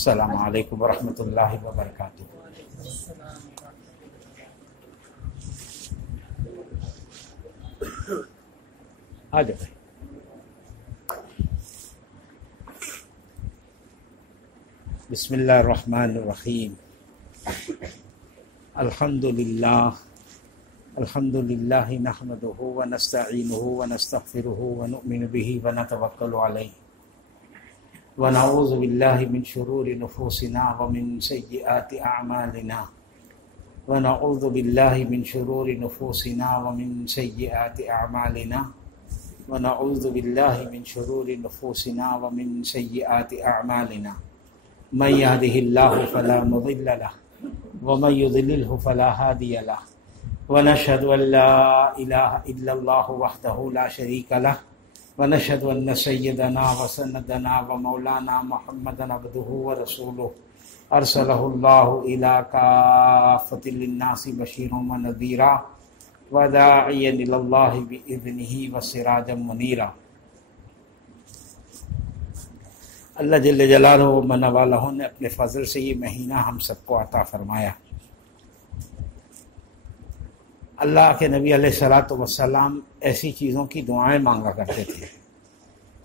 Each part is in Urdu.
السلام علیکم ورحمۃ اللہ وبرکاتہ۔ آ جائے بسم اللہ الرحمن الرحیم۔ الحمد للہ نحمدہ ونستعینہ ونستغفرہ ونؤمن بہ ونتوکل علیہ ونعوذ باللہ من شرور نفوسنا ومن سیئات اعمالنا ونعوذ باللہ من شرور نفوسنا ومن سیئات اعمالنا ونعوذ باللہ من شرور نفوسنا ومن سیئات اعمالنا من یهده اللہ فلا مضل له ومن یضللہ فلا ہادی له ونشهد ان لا الہ الا اللہ وحدہ لا شریک له ونشهد ان سیدنا وسندنا ومولانا محمدا عبدہ ورسولہ ارسلہ اللہ الی کافۃ للناس بشیرا ونذیرا وداعیا الی اللہ باذنہ وسراجا منیرا۔ اللہ جل جلالہ و من والہ نے اپنے فضل سے یہ مہینہ ہم سب کو عطا فرمایا۔ اللہ کے نبی علیہ الصلوۃ والسلام ایسی چیزوں کی دعائیں مانگا کرتے تھے،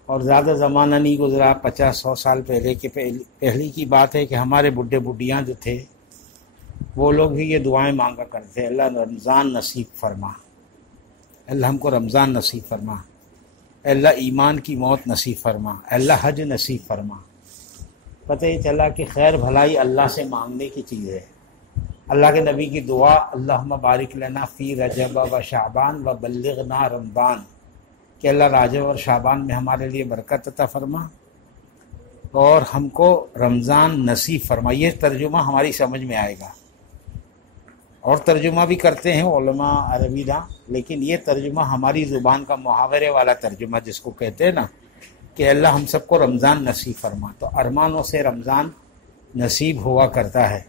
اور زیادہ زمانہ نہیں گزرا، 50-100 سال پہلے کے پہلی کی بات ہے کہ ہمارے بڈھے بڈھیاں جو تھے وہ لوگ بھی یہ دعائیں مانگا کرتے تھے، اللہ رمضان نصیب فرما، اللہ ہم کو رمضان نصیب فرما، اللہ ایمان کی موت نصیب فرما، اللہ حج نصیب فرما۔ پتہ یہ چلا کہ خیر بھلائی اللہ سے مانگنے کی چیز ہے۔ اللہ کے نبی کی دعا اللہم بارک لنا فی رجب و شعبان و بلغنا رمضان، کہ اللہ رجب اور شعبان میں ہمارے لیے برکت عطا فرما اور ہم کو رمضان نصیب فرما۔ یہ ترجمہ ہماری سمجھ میں آئے گا، اور ترجمہ بھی کرتے ہیں علماء عربی داں، لیکن یہ ترجمہ ہماری زبان کا محاورے والا ترجمہ جس کو کہتے ہیں نا کہ اللہ ہم سب کو رمضان نصیب فرما، تو ارمانوں سے رمضان نصیب ہوا کرتا ہے،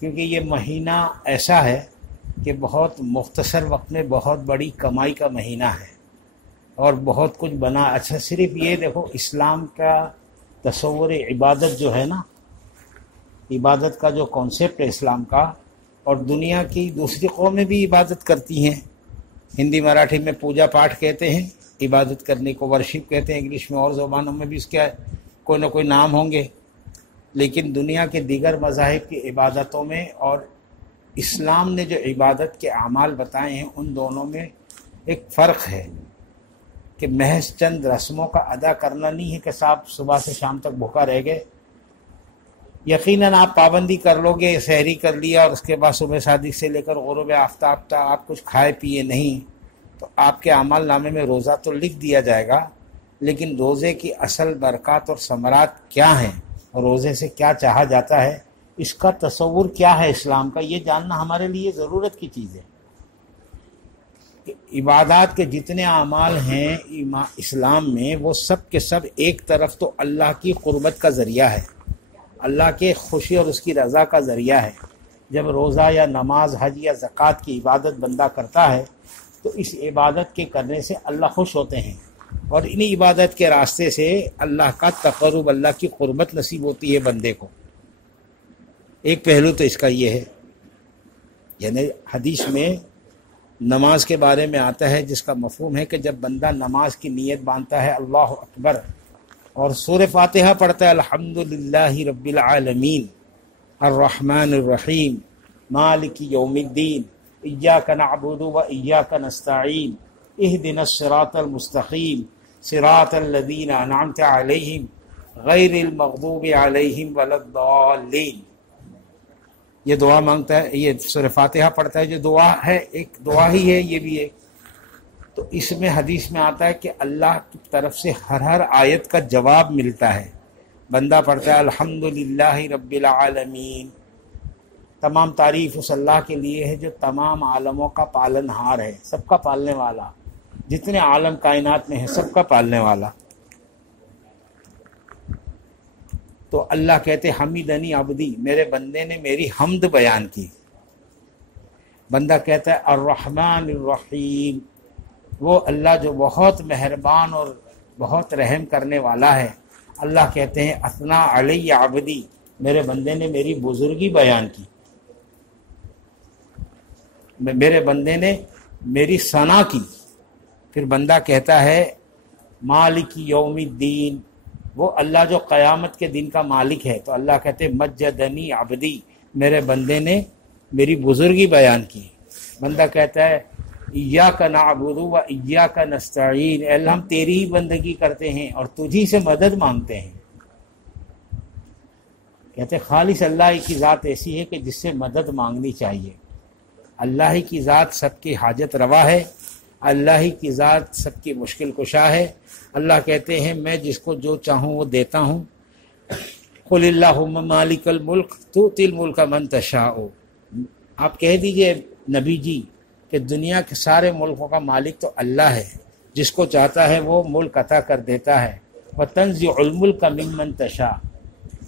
کیونکہ یہ مہینہ ایسا ہے کہ بہت مختصر وقت میں بہت بڑی کمائی کا مہینہ ہے اور بہت کچھ بنا۔ اچھا صرف یہ دیکھو، اسلام کا تصور عبادت جو ہے نا، عبادت کا جو کانسیپٹ ہے اسلام کا، اور دنیا کی دوسری قومیں بھی عبادت کرتی ہیں، ہندی مراٹھی میں پوجا پاٹھ کہتے ہیں، عبادت کرنے کو ورشپ کہتے ہیں، انگلش میں اور زبانوں میں بھی اس کے کوئی نہ کوئی نام ہوں گے، لیکن دنیا کے دیگر مذاہب کی عبادتوں میں اور اسلام نے جو عبادت کے اعمال بتائے ہیں ان دونوں میں ایک فرق ہے کہ محض چند رسموں کا ادا کرنا نہیں ہے کہ صاحب صبح سے شام تک بھوکا رہ گئے۔ یقیناً آپ پابندی کر لو گے، سحری کر لیا اور اس کے بعد صبح صادق سے لے کر غروب آفتاب تک آپ کچھ کھائے پیے نہیں، تو آپ کے اعمال نامے میں روزہ تو لکھ دیا جائے گا، لیکن روزے کی اصل برکات اور ثمرات کیا ہیں، روزے سے کیا چاہا جاتا ہے، اس کا تصور کیا ہے اسلام کا، یہ جاننا ہمارے لیے ضرورت کی چیز ہے۔ عبادات کے جتنے اعمال ہیں اسلام میں، وہ سب کے سب ایک طرف تو اللہ کی قربت کا ذریعہ ہے، اللہ کے خوشی اور اس کی رضا کا ذریعہ ہے۔ جب روزہ یا نماز، حج یا زکوٰۃ کی عبادت بندہ کرتا ہے تو اس عبادت کے کرنے سے اللہ خوش ہوتے ہیں، اور انہی عبادت کے راستے سے اللہ کا تقرب، اللہ کی قربت نصیب ہوتی ہے بندے کو۔ ایک پہلو تو اس کا یہ ہے، یعنی حدیث میں نماز کے بارے میں آتا ہے جس کا مفہوم ہے کہ جب بندہ نماز کی نیت باندھتا ہے اللہ اکبر اور سورہ فاتحہ پڑھتا ہے الحمدللہ رب العالمین الرحمن الرحیم مالک یوم الدین ایاک نعبد و ایاک نستعین اہدنا الصراط المستقیم صراط الذین انعمت علیہم غیر المغضوب علیہم ولا الضالین، یہ دعا مانگتا ہے، یہ سورہ فاتحہ پڑھتا ہے جو دعا ہے، ایک دعا ہی ہے یہ بھی ایک۔ تو اس میں حدیث میں آتا ہے کہ اللہ کی طرف سے ہر آیت کا جواب ملتا ہے۔ بندہ پڑھتا ہے الحمدللہ رب العالمین، تمام تعریف اس اللہ کے لیے ہے جو تمام عالموں کا پالن ہار ہے، سب کا پالنے والا، جتنے عالم کائنات میں ہیں سب کا پالنے والا۔ تو اللہ کہتے حمیدنی عبدی، میرے بندے نے میری حمد بیان کی۔ بندہ کہتا ہے الرحمن الرحیم، وہ اللہ جو بہت مہربان اور بہت رحم کرنے والا ہے۔ اللہ کہتے ہیں اثنا علی عبدی، میرے بندے نے میری بزرگی بیان کی، میرے بندے نے میری ثنا کی۔ پھر بندہ کہتا ہے مالک یوم الدین، وہ اللہ جو قیامت کے دن کا مالک ہے، تو اللہ کہتے مجدنی عبدی، میرے بندے نے میری بزرگی بیان کی۔ بندہ کہتا ہے ایاک نعبد و ایاک نستعین، اے اللہ ہم تیری ہی بندگی کرتے ہیں اور تجھی سے مدد مانگتے ہیں۔ کہتے خالص اللہ کی ذات ایسی ہے کہ جس سے مدد مانگنی چاہیے۔ اللہ ہی کی ذات سب کی حاجت روا ہے، اللہ ہی کی ذات سب کی مشکل کشا ہے۔ اللہ کہتے ہیں میں جس کو جو چاہوں وہ دیتا ہوں۔ قل اللہم مالک الملک تؤتی الملک من تشاء، آپ کہہ دیجئے نبی جی کہ دنیا کے سارے ملکوں کا مالک تو اللہ ہے، جس کو چاہتا ہے وہ ملک عطا کر دیتا ہے۔ وتنزع الملک ممن تشاء،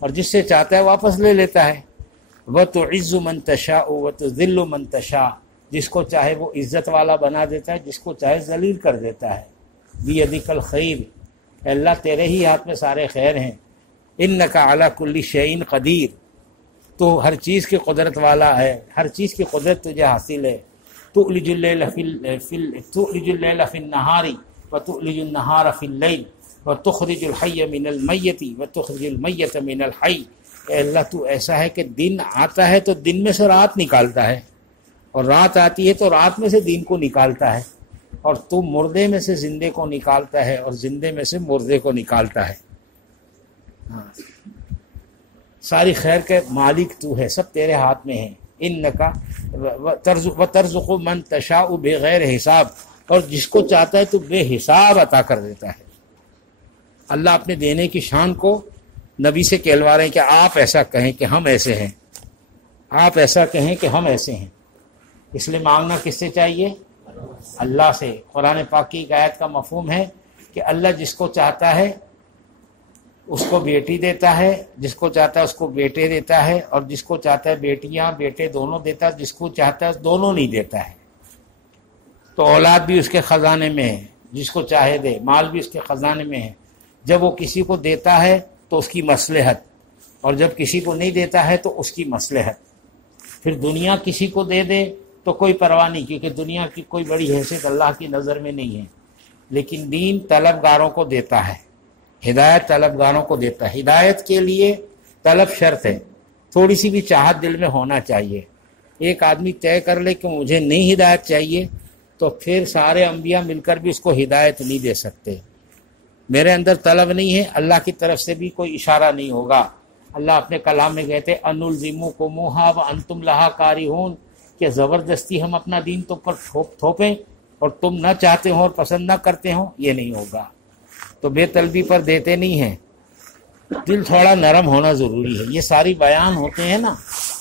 اور جس سے چاہتا ہے واپس لے لیتا ہے۔ وتعز من تشاء وتذل من تشاء، جس کو چاہے وہ عزت والا بنا دیتا ہے، جس کو چاہے ذلیل کر دیتا ہے۔ بیدک الخیر، اے اللہ تیرے ہی ہاتھ میں سارے خیر ہیں۔ انک علی کل شیء قدیر، تو ہر چیز کی قدرت والا ہے، ہر چیز کی قدرت تجھے حاصل ہے۔ تؤلج اللیل فی النہار وتؤلج النہار فی اللیل وتخرج الحی من المیت وتخرج المیت من الحی، اے اللہ تو ایسا ہے کہ دن آتا ہے تو دن میں سے رات نکالتا ہے، اور رات آتی ہے تو رات میں سے دن کو نکالتا ہے، اور تو مردے میں سے زندے کو نکالتا ہے اور زندے میں سے مردے کو نکالتا ہے۔ ساری خیر کے مالک تو ہے، سب تیرے ہاتھ میں ہے۔ انکا وترزق من تشاء بغیر حساب، اور جس کو چاہتا ہے تو بے حساب عطا کر دیتا ہے۔ اللہ اپنے دینے کی شان کو نبی سے کہلوا رہے ہیں کہ آپ ایسا کہیں کہ ہم ایسے ہیں، آپ ایسا کہیں کہ ہم ایسے ہیں۔ اس لیے مانگنا کس سے چاہیے؟ اللہ سے۔ قرآن پاک کی ایک آیت کا مفہوم ہے کہ اللہ جس کو چاہتا ہے اس کو بیٹی دیتا ہے، جس کو چاہتا ہے اس کو بیٹے دیتا ہے، اور جس کو چاہتا ہے بیٹیاں بیٹے دونوں دیتا ہے، جس کو چاہتا ہے دونوں نہیں دیتا ہے۔ تو اولاد بھی اس کے خزانے میں ہے، جس کو چاہے دے، مال بھی اس کے خزانے میں ہے۔ جب وہ کسی کو دیتا ہے تو اس کی مصلحت، اور جب کسی کو نہیں دیتا ہے تو اس کی مصلحت۔ پھر دنیا کسی کو دے دے تو کوئی پرواہ نہیں، کیونکہ دنیا کی کوئی بڑی حیثیت اللہ کی نظر میں نہیں ہے، لیکن دین طلبگاروں کو دیتا ہے، ہدایت طلبگاروں کو دیتا ہے۔ ہدایت کے لیے طلب شرط ہے، تھوڑی سی بھی چاہت دل میں ہونا چاہیے۔ ایک آدمی طے کر لے کہ مجھے نہیں ہدایت چاہیے، تو پھر سارے انبیاء مل کر بھی اس کو ہدایت نہیں دے سکتے۔ میرے اندر طلب نہیں ہے، اللہ کی طرف سے بھی کوئی اشارہ نہیں ہوگا۔ اللہ اپنے کلام میں کہتے انلزمکموھا وانتم لھا کارہون، کہ زبردستی ہم اپنا دین تم پر تھوپیں اور تم نہ چاہتے ہو اور پسند نہ کرتے ہو، یہ نہیں ہوگا۔ تو بے طلبی پر دیتے نہیں ہیں، دل تھوڑا نرم ہونا ضروری ہے۔ یہ ساری بیان ہوتے ہیں نا،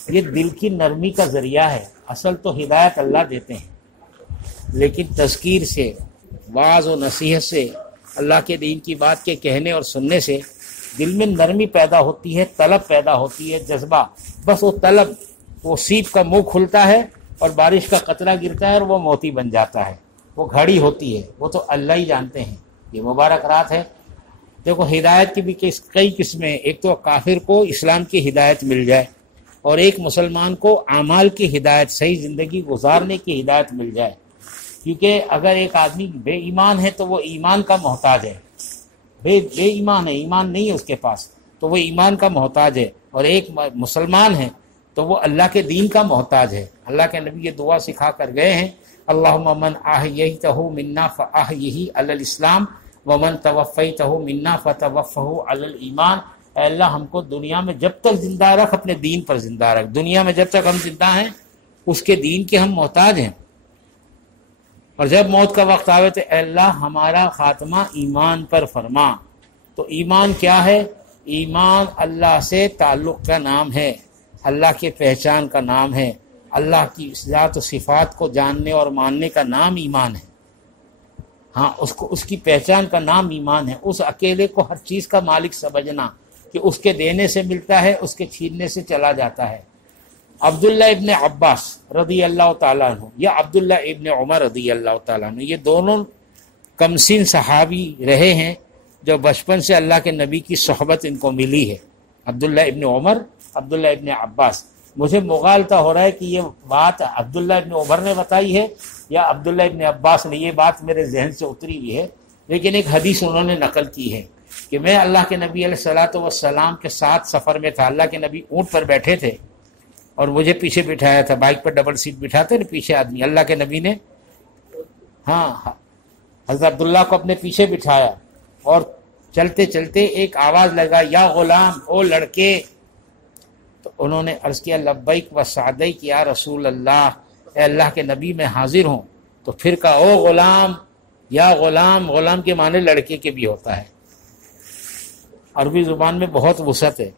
یہ دل کی نرمی کا ذریعہ ہے۔ اصل تو ہدایت اللہ دیتے ہیں، لیکن تذکیر سے، واعظ و نصیحت سے، اللہ کے دین کی بات کے کہنے اور سننے سے دل میں نرمی پیدا ہوتی ہے، طلب پیدا ہوتی ہے، جذبہ۔ بس وہ طلب، وہ سیپ کا منہ کھلتا ہے اور بارش کا قطرہ گرتا ہے اور وہ موتی بن جاتا ہے، وہ گھڑی ہوتی ہے، وہ تو اللہ ہی جانتے ہیں۔ یہ مبارک رات ہے۔ دیکھو ہدایت کی بھی کئی قسمیں، ایک تو کافر کو اسلام کی ہدایت مل جائے، اور ایک مسلمان کو اعمال کی ہدایت، صحیح زندگی گزارنے کی ہدایت مل جائے۔ کیونکہ اگر ایک آدمی بے ایمان ہے تو وہ ایمان کا محتاج ہے، بے ایمان ہے، ایمان نہیں ہے اس کے پاس، تو وہ ایمان کا محتاج ہے، اور ایک مسلمان ہے تو وہ اللہ کے دین کا محتاج ہے۔ اللہ کے نبی یہ دعا سکھا کر گئے ہیں، اللہم من احییتہ منا فاحیہ علی الاسلام ومن توفیتہ منا فتوفہ علی الایمان، اے اللہ ہم کو دنیا میں جب تک زندہ رکھ، اپنے دین پر زندہ رکھ۔ دنیا میں جب تک ہم زندہ ہیں اس کے دین کے ہم محتاج ہیں، اور جب موت کا وقت آوے تو اے اللہ ہمارا خاتمہ ایمان پر فرما۔ تو ایمان کیا ہے؟ ایمان اللہ سے تعلق کا نام ہے، اللہ کے پہچان کا نام ہے، اللہ کی ذات و صفات کو جاننے اور ماننے کا نام ایمان ہے۔ ہاں، اس کی پہچان کا نام ایمان ہے۔ اس اکیلے کو ہر چیز کا مالک سمجھنا کہ اس کے دینے سے ملتا ہے، اس کے چھیننے سے چلا جاتا ہے۔ عبداللہ ابن عباس رضی اللہ تعالیٰ عنہ یا عبداللہ ابن عمر رضی اللہ تعالیٰ عنہ، یہ دونوں کمسن صحابی رہے ہیں جو بچپن سے اللہ کے نبی کی صحبت ان کو ملی ہے۔ عبداللہ ابن عمر، عبداللہ ابن عباس۔ مجھے مغالطہ ہو رہا ہے کہ یہ بات عبداللہ ابن عمر نے بتائی ہے یا عبداللہ ابن عباس نے، یہ بات میرے ذہن سے اتری ہوئی ہے، لیکن ایک حدیث انہوں نے نقل کی ہے کہ میں اللہ کے نبی علیہ الصلوۃ والسلام کے ساتھ سفر میں تھا۔ اللہ کے نبی اونٹ پر بیٹھے تھے اور مجھے پیچھے بٹھایا تھا، بائک پر ڈبل سیٹ بٹھاتے نا پیچھے آدمی، اللہ کے نبی نے حضرت عبداللہ کو اپنے پیچھے بٹھایا اور چلتے چلتے ایک آواز لگا، یا غلام، او لڑکے۔ تو انہوں نے عرض کیا لبیک و سعدیک یا رسول اللہ، اے اللہ کے نبی میں حاضر ہوں۔ تو پھر کہا او غلام، یا غلام، غلام کے معنی لڑکے کے بھی ہوتا ہے، عربی زبان میں بہت وسعت ہے۔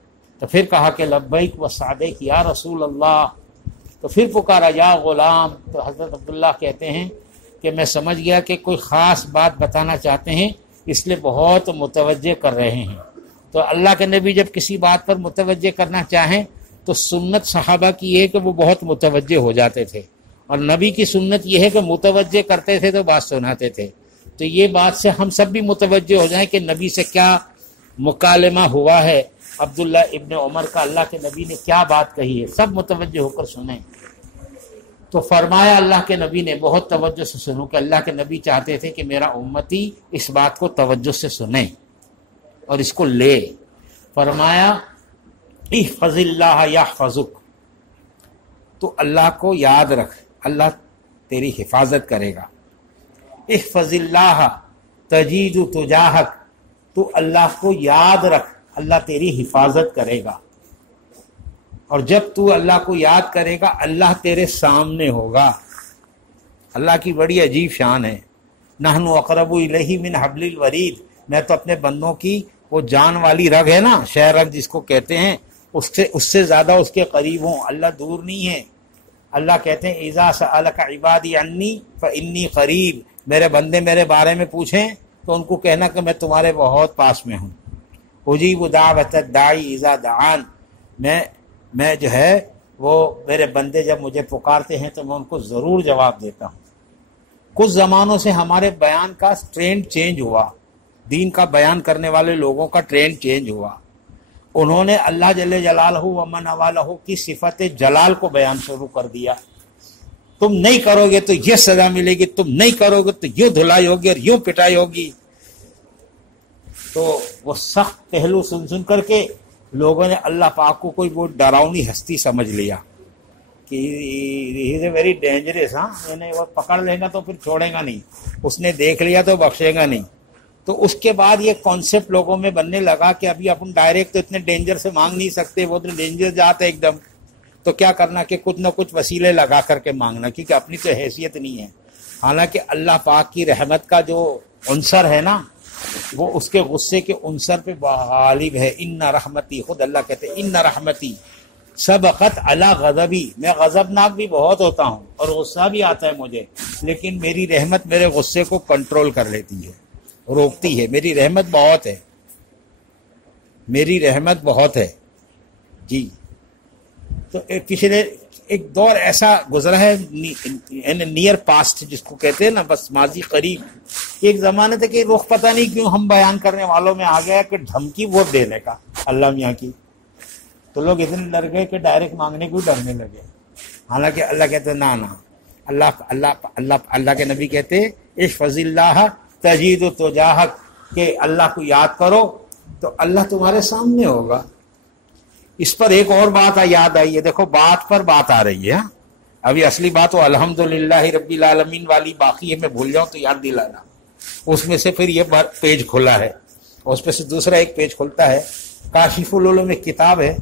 تو پھر کہا کہ لبیک و سعدیک یا رسول اللہ، تو پھر پکارا یا غلام۔ تو حضرت عبداللہ کہتے ہیں کہ میں سمجھ گیا کہ کوئی خاص بات بتانا چاہتے ہیں، اس لیے بہت متوجہ کر رہے ہیں۔ تو اللہ کے نبی جب کسی بات پر متوجہ کرنا چاہیں تو سنت صحابہ کی یہ کہ وہ بہت متوجہ ہو جاتے تھے، اور نبی کی سنت یہ ہے کہ متوجہ کرتے تھے تو بات سناتے تھے۔ تو یہ بات سے ہم سب بھی متوجہ ہو جائیں کہ نبی سے کیا مکالمہ ہوا ہے، عبداللہ ابن عمر کا اللہ کے نبی نے کیا بات کہی ہے، سب متوجہ ہو کر سنیں۔ تو فرمایا اللہ کے نبی نے، بہت توجہ سے سنو، کہ اللہ کے نبی چاہتے تھے کہ میرا امتی اس بات کو توجہ سے سنے اور اس کو لے۔ فرمایا احفظ اللہ یحفظک، تو اللہ کو یاد رکھ، اللہ تیری حفاظت کرے گا۔ احفظ اللہ تجید تجاہک، تو اللہ کو یاد رکھ، اللہ تیری حفاظت کرے گا۔ اور جب تو اللہ کو یاد کرے گا اللہ تیرے سامنے ہوگا۔ اللہ کی بڑی عجیب شان ہے، نحن اقرب الیہ من حبل الورید، میں تو اپنے بندوں کی وہ جان والی رگ ہے نا، شہ رگ جس کو کہتے ہیں، اس سے زیادہ اس کے قریب ہوں، اللہ دور نہیں ہے۔ اللہ کہتے ہیں اذا سألک عبادی عنی فانی قریب، میرے بندے میرے بارے میں پوچھیں تو ان کو کہنا کہ میں تمہارے بہت پاس میں ہوں۔ اجیب دعوت الداعی اذا دعان، میں جو ہے وہ میرے بندے جب مجھے پکارتے ہیں تو میں ان کو ضرور جواب دیتا ہوں۔ کچھ زمانوں سے ہمارے بیان کا ٹرینڈ چینج ہوا، دین کا بیان کرنے والے لوگوں کا ٹرینڈ چینج ہوا۔ انہوں نے اللہ جل جلالہ و من والہ کی صفت جلال کو بیان شروع کر دیا۔ تم نہیں کرو گے تو یہ سزا ملے گی، تم نہیں کرو گے تو یوں دھلائی ہوگی اور یوں پٹائی ہوگی۔ تو وہ سخت پہلو سن سن کر کے لوگوں نے اللہ پاک کو کوئی وہ ڈراؤنی ہستی سمجھ لیا کہ ہی از اے ویری ڈینجرس، یعنی وہ پکڑ لے گا تو پھر چھوڑے گا نہیں، اس نے دیکھ لیا تو بخشے گا نہیں۔ تو اس کے بعد یہ کانسیپٹ لوگوں میں بننے لگا کہ ابھی اپن ڈائریکٹ تو اتنے ڈینجر سے مانگ نہیں سکتے، وہ تو ڈینجر جاتا ہے ایک دم، تو کیا کرنا کہ کچھ نہ کچھ وسیلے لگا کر کے مانگنا، کیونکہ اپنی تو حیثیت نہیں ہے۔ حالانکہ اللہ پاک کی رحمت کا جو عنصر ہے نا، وہ اس کے غصے کے عنصر پہ غالب ہے۔ ان رحمتی، خود اللہ کہتے ہیں ان رحمتی سبقت علی غضبی، میں غضبناک بھی بہت ہوتا ہوں اور غصہ بھی آتا ہے مجھے، لیکن میری رحمت میرے غصے کو کنٹرول کر لیتی ہے، روکتی ہے۔ میری رحمت بہت ہے، میری رحمت بہت ہے جی۔ تو پچھلے ایک دور ایسا گزرا ہے، نیئر پاسٹ جس کو کہتے ہیں نا، بس ماضی قریب، ایک زمانے تھا کہ رخ پتہ نہیں کیوں ہم بیان کرنے والوں میں آ گیا کہ دھمکی ووٹ دینے کا اللہ میاں کی، تو لوگ اتنے ڈر گئے کہ ڈائریکٹ مانگنے کو ڈرنے لگے۔ حالانکہ اللہ کہتے نا اللہ کے نبی کہتے احفظ اللہ تجید تجاہک، کہ اللہ کو یاد کرو تو اللہ تمہارے سامنے ہوگا۔ اس پر ایک اور بات یاد آئی ہے، دیکھو بات پر بات آ رہی ہے، ابھی اصلی بات وہ الحمدللہ رب العالمین والی باقی ہے، میں بھول جاؤں تو یاد دلانا۔ اس میں سے پھر یہ پیج کھلا ہے، اس پہ سے دوسرا ایک پیج کھلتا ہے، کاشف العلوم ایک کتاب ہے،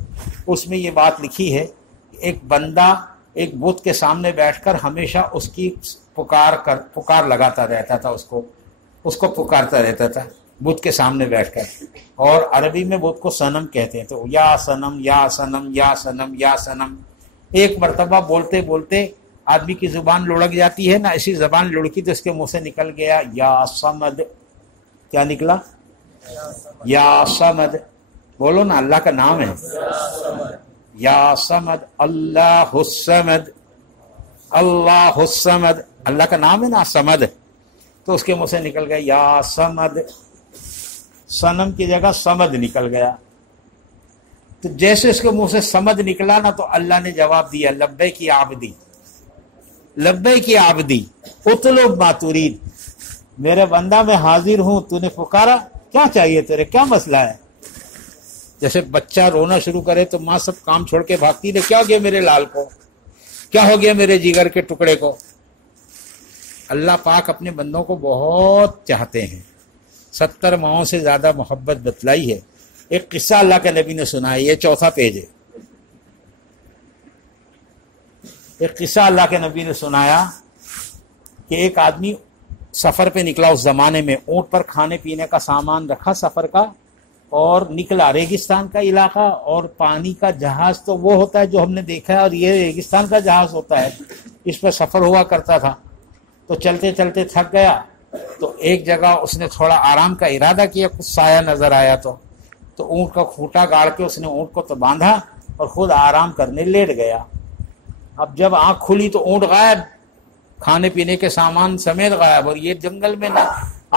اس میں یہ بات لکھی ہے، ایک بندہ ایک بت کے سامنے بیٹھ کر ہمیشہ اس کی پکار لگاتا رہتا تھا، اس کو پکارتا رہتا تھا بت کے سامنے بیٹھ کر، اور عربی میں بت کو صنم کہتے ہیں، تو یا صنم یا صنم یا صنم یا صنم، ایک مرتبہ بولتے بولتے آدمی کی زبان لڑک جاتی ہے نا، ایسی زبان لڑکی تو اس کے منہ سے نکل گیا یا صمد، کیا نکلا؟ یا صمد، بولو نا، اللہ کا نام ہے یا صمد، اللہ الصمد، اللہ الصمد، اللہ کا نام ہے نا صمد، تو اس کے منہ سے نکل گیا یا صمد، صنم کی جگہ صمد نکل گیا۔ تو جیسے اس کے منہ سے سمد نکلا نا تو اللہ نے جواب دیا لبیک یا عبدی، لبیک یا عبدی اطلب ما ترید، میرے بندہ میں حاضر ہوں، تو نے پکارا، کیا چاہیے تیرے، کیا مسئلہ ہے؟ جیسے بچہ رونا شروع کرے تو ماں سب کام چھوڑ کے بھاگتی ہے، کیا ہو گیا میرے لال کو، کیا ہو گیا میرے جگر کے ٹکڑے کو؟ اللہ پاک اپنے بندوں کو بہت چاہتے ہیں، 70 ماؤں سے زیادہ محبت بتلائی ہے۔ ایک قصہ اللہ کے نبی نے سنا ہے، یہ 4 پیج ہے۔ ایک قصہ اللہ کے نبی نے سنایا کہ ایک آدمی سفر پہ نکلا، اس زمانے میں اونٹ پر کھانے پینے کا سامان رکھا سفر کا، اور نکلا ریگستان کا علاقہ، اور پانی کا جہاز تو وہ ہوتا ہے جو ہم نے دیکھا ہے، اور یہ ریگستان کا جہاز ہوتا ہے، اس پہ سفر ہوا کرتا تھا۔ تو چلتے چلتے تھک گیا، تو ایک جگہ اس نے تھوڑا آرام کا ارادہ کیا، کچھ سایہ نظر آیا تو اونٹ کا کھوٹا گاڑ کے اس نے اونٹ کو تو باندھا اور خود آرام کرنے لیٹ گیا۔ اب جب آنکھ کھلی تو اونٹ غائب، کھانے پینے کے سامان سمیت غائب، اور یہ جنگل میں نہ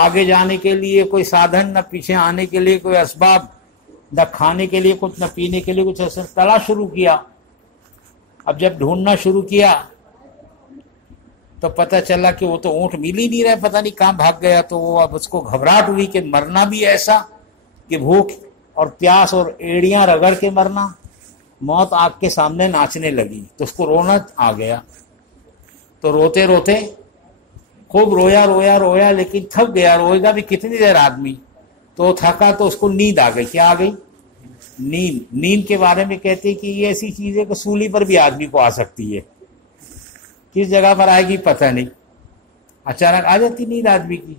آگے جانے کے لیے کوئی سادھن، نہ پیچھے آنے کے لیے کوئی اسباب، نہ کھانے کے لیے کچھ، نہ پینے کے لیے کچھ، ایسے تلاش شروع کیا۔ اب جب ڈھونڈنا شروع کیا تو پتہ چلا کہ وہ تو اونٹ مل ہی نہیں رہا، پتہ نہیں کہاں بھاگ گیا۔ تو وہ اب اس کو گھبراہٹ ہوئی کہ مرنا بھی ایسا کہ بھوک اور پیاس اور ایڑیاں رگڑ کے مرنا، موت آگ کے سامنے ناچنے لگی، تو اس کو رونا آ گیا۔ تو روتے روتے خوب رویا لیکن تھک گیا، روئے گا بھی کتنی دیر آدمی، تو تھکا تو اس کو نیند آ گئی۔ کیا آ گئی؟ نیند کے بارے میں کہتے ہیں کہ یہ ایسی چیز ہے کہ سولی پر بھی آدمی کو آ سکتی ہے، کس جگہ پر آئے گی پتہ نہیں، اچانک آ جاتی نیند آدمی کی۔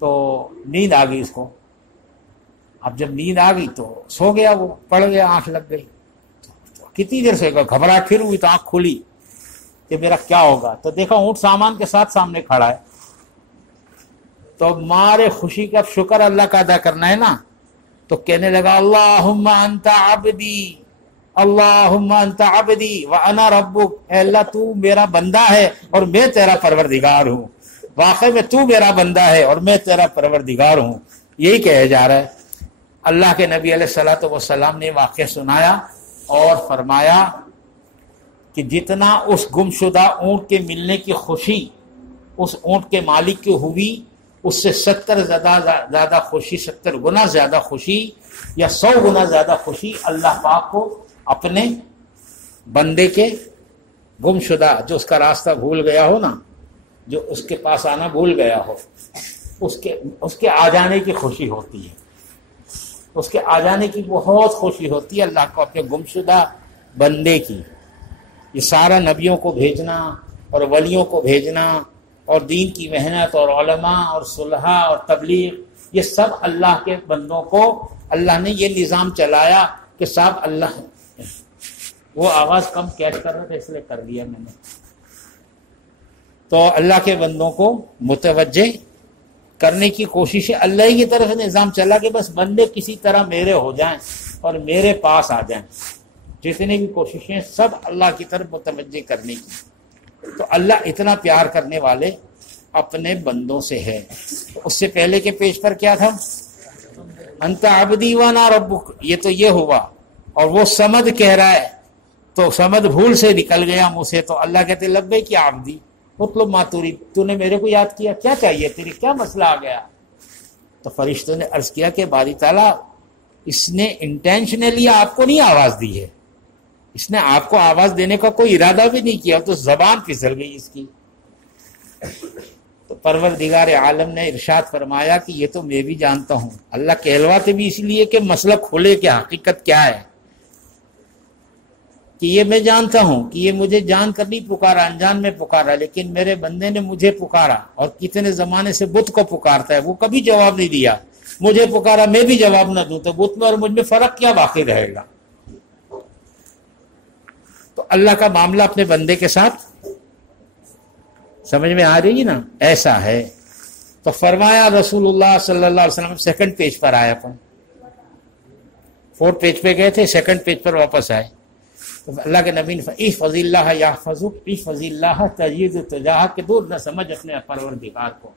تو نیند آ گئی اس کو۔ اب جب نیند آ گئی تو سو گیا، وہ پڑ گیا، آنکھ لگ گئی۔ تو کتنی دیر سوئے گا، گھبراہٹ پھر ہوئی تو آنکھ کھلی کہ میرا کیا ہوگا، تو دیکھا اونٹ سامان کے ساتھ سامنے کھڑا ہے۔ تو مارے خوشی کا شکر اللہ کا ادا کرنا ہے نا، تو کہنے لگا اللہم انت عبدی، اللہم انت عبدی وانا ربک، اے اللہ تو میرا بندہ ہے اور میں تیرا پروردگار ہوں۔ واقعی میں تو میرا بندہ ہے اور میں تیرا پروردگار ہوں، یہی کہا جا رہا ہے۔ اللہ کے نبی علیہ الصلوۃ والسلام نے واقعہ سنایا اور فرمایا کہ جتنا اس گمشدہ اونٹ کے ملنے کی خوشی اس اونٹ کے مالک کی ہوئی، اس سے 70 زیادہ خوشی، 70 گنا زیادہ خوشی یا 100 گنا زیادہ خوشی اللہ پاک کو اپنے بندے کے گمشدہ، جو اس کا راستہ بھول گیا ہو نا، جو اس کے پاس آنا بھول گیا ہو، اس کے آ جانے کی خوشی ہوتی ہے، اس کے آ جانے کی بہت خوشی ہوتی ہے اللہ کو اپنے گمشدہ بندے کی۔ یہ سارا نبیوں کو بھیجنا اور ولیوں کو بھیجنا اور دین کی محنت اور علماء اور صلحاء اور تبلیغ، یہ سب اللہ کے بندوں کو اللہ نے یہ نظام چلایا کہ صاحب اللہ، وہ آواز کم کیچ کر رہا تھا اس لیے کر دیا میں نے۔ تو اللہ کے بندوں کو متوجہ کرنے کی کوشش ہے، اللہ ہی کی طرف نظام چلا کہ بس بندے کسی طرح میرے ہو جائیں اور میرے پاس آ جائیں۔ جتنی بھی کوششیں سب اللہ کی طرف متوجہ کرنے کی۔ تو اللہ اتنا پیار کرنے والے اپنے بندوں سے ہے۔ اس سے پہلے کے پیج پر کیا تھا؟ انت عبدی وانا ربک، یہ تو یہ ہوا، اور وہ سمد کہہ رہا ہے تو سمد بھول سے نکل گیا منہ سے، تو اللہ کہتے لبیک یا عبدی اطلب ما ترید، تو نے میرے کو یاد کیا، کیا چاہیے تیرے، کیا مسئلہ آ گیا؟ تو فرشتوں نے عرض کیا کہ باری تعالیٰ اس نے انٹینشنلی آپ کو نہیں آواز دی ہے، اس نے آپ کو آواز دینے کا کوئی ارادہ بھی نہیں کیا، تو زبان پھسل گئی اس کی۔ تو پروردگار عالم نے ارشاد فرمایا کہ یہ تو میں بھی جانتا ہوں، اللہ کہلواتے بھی اس لیے کہ مسئلہ کھلے کہ حقیقت کیا ہے، کہ یہ میں جانتا ہوں کہ یہ مجھے جان کر نہیں پکارا، انجان میں پکارا، لیکن میرے بندے نے مجھے پکارا، اور کتنے زمانے سے بت کو پکارتا ہے، وہ کبھی جواب نہیں دیا، مجھے پکارا میں بھی جواب نہ دوں تو بت میں اور مجھ میں فرق کیا باقی رہے گا؟ تو اللہ کا معاملہ اپنے بندے کے ساتھ سمجھ میں آ رہی نا، ایسا ہے۔ تو فرمایا رسول اللہ صلی اللہ علیہ وسلم، سیکنڈ پیج پر آیا، اپن 4 پیج پہ گئے تھے، سیکنڈ پیج پر واپس آئے، تو اللہ کے نبی نے احفظ اللہ یحفظک، احفظ اللہ تجد تجاہک، کہ دور نہ سمجھ اپنے پروردگار کو،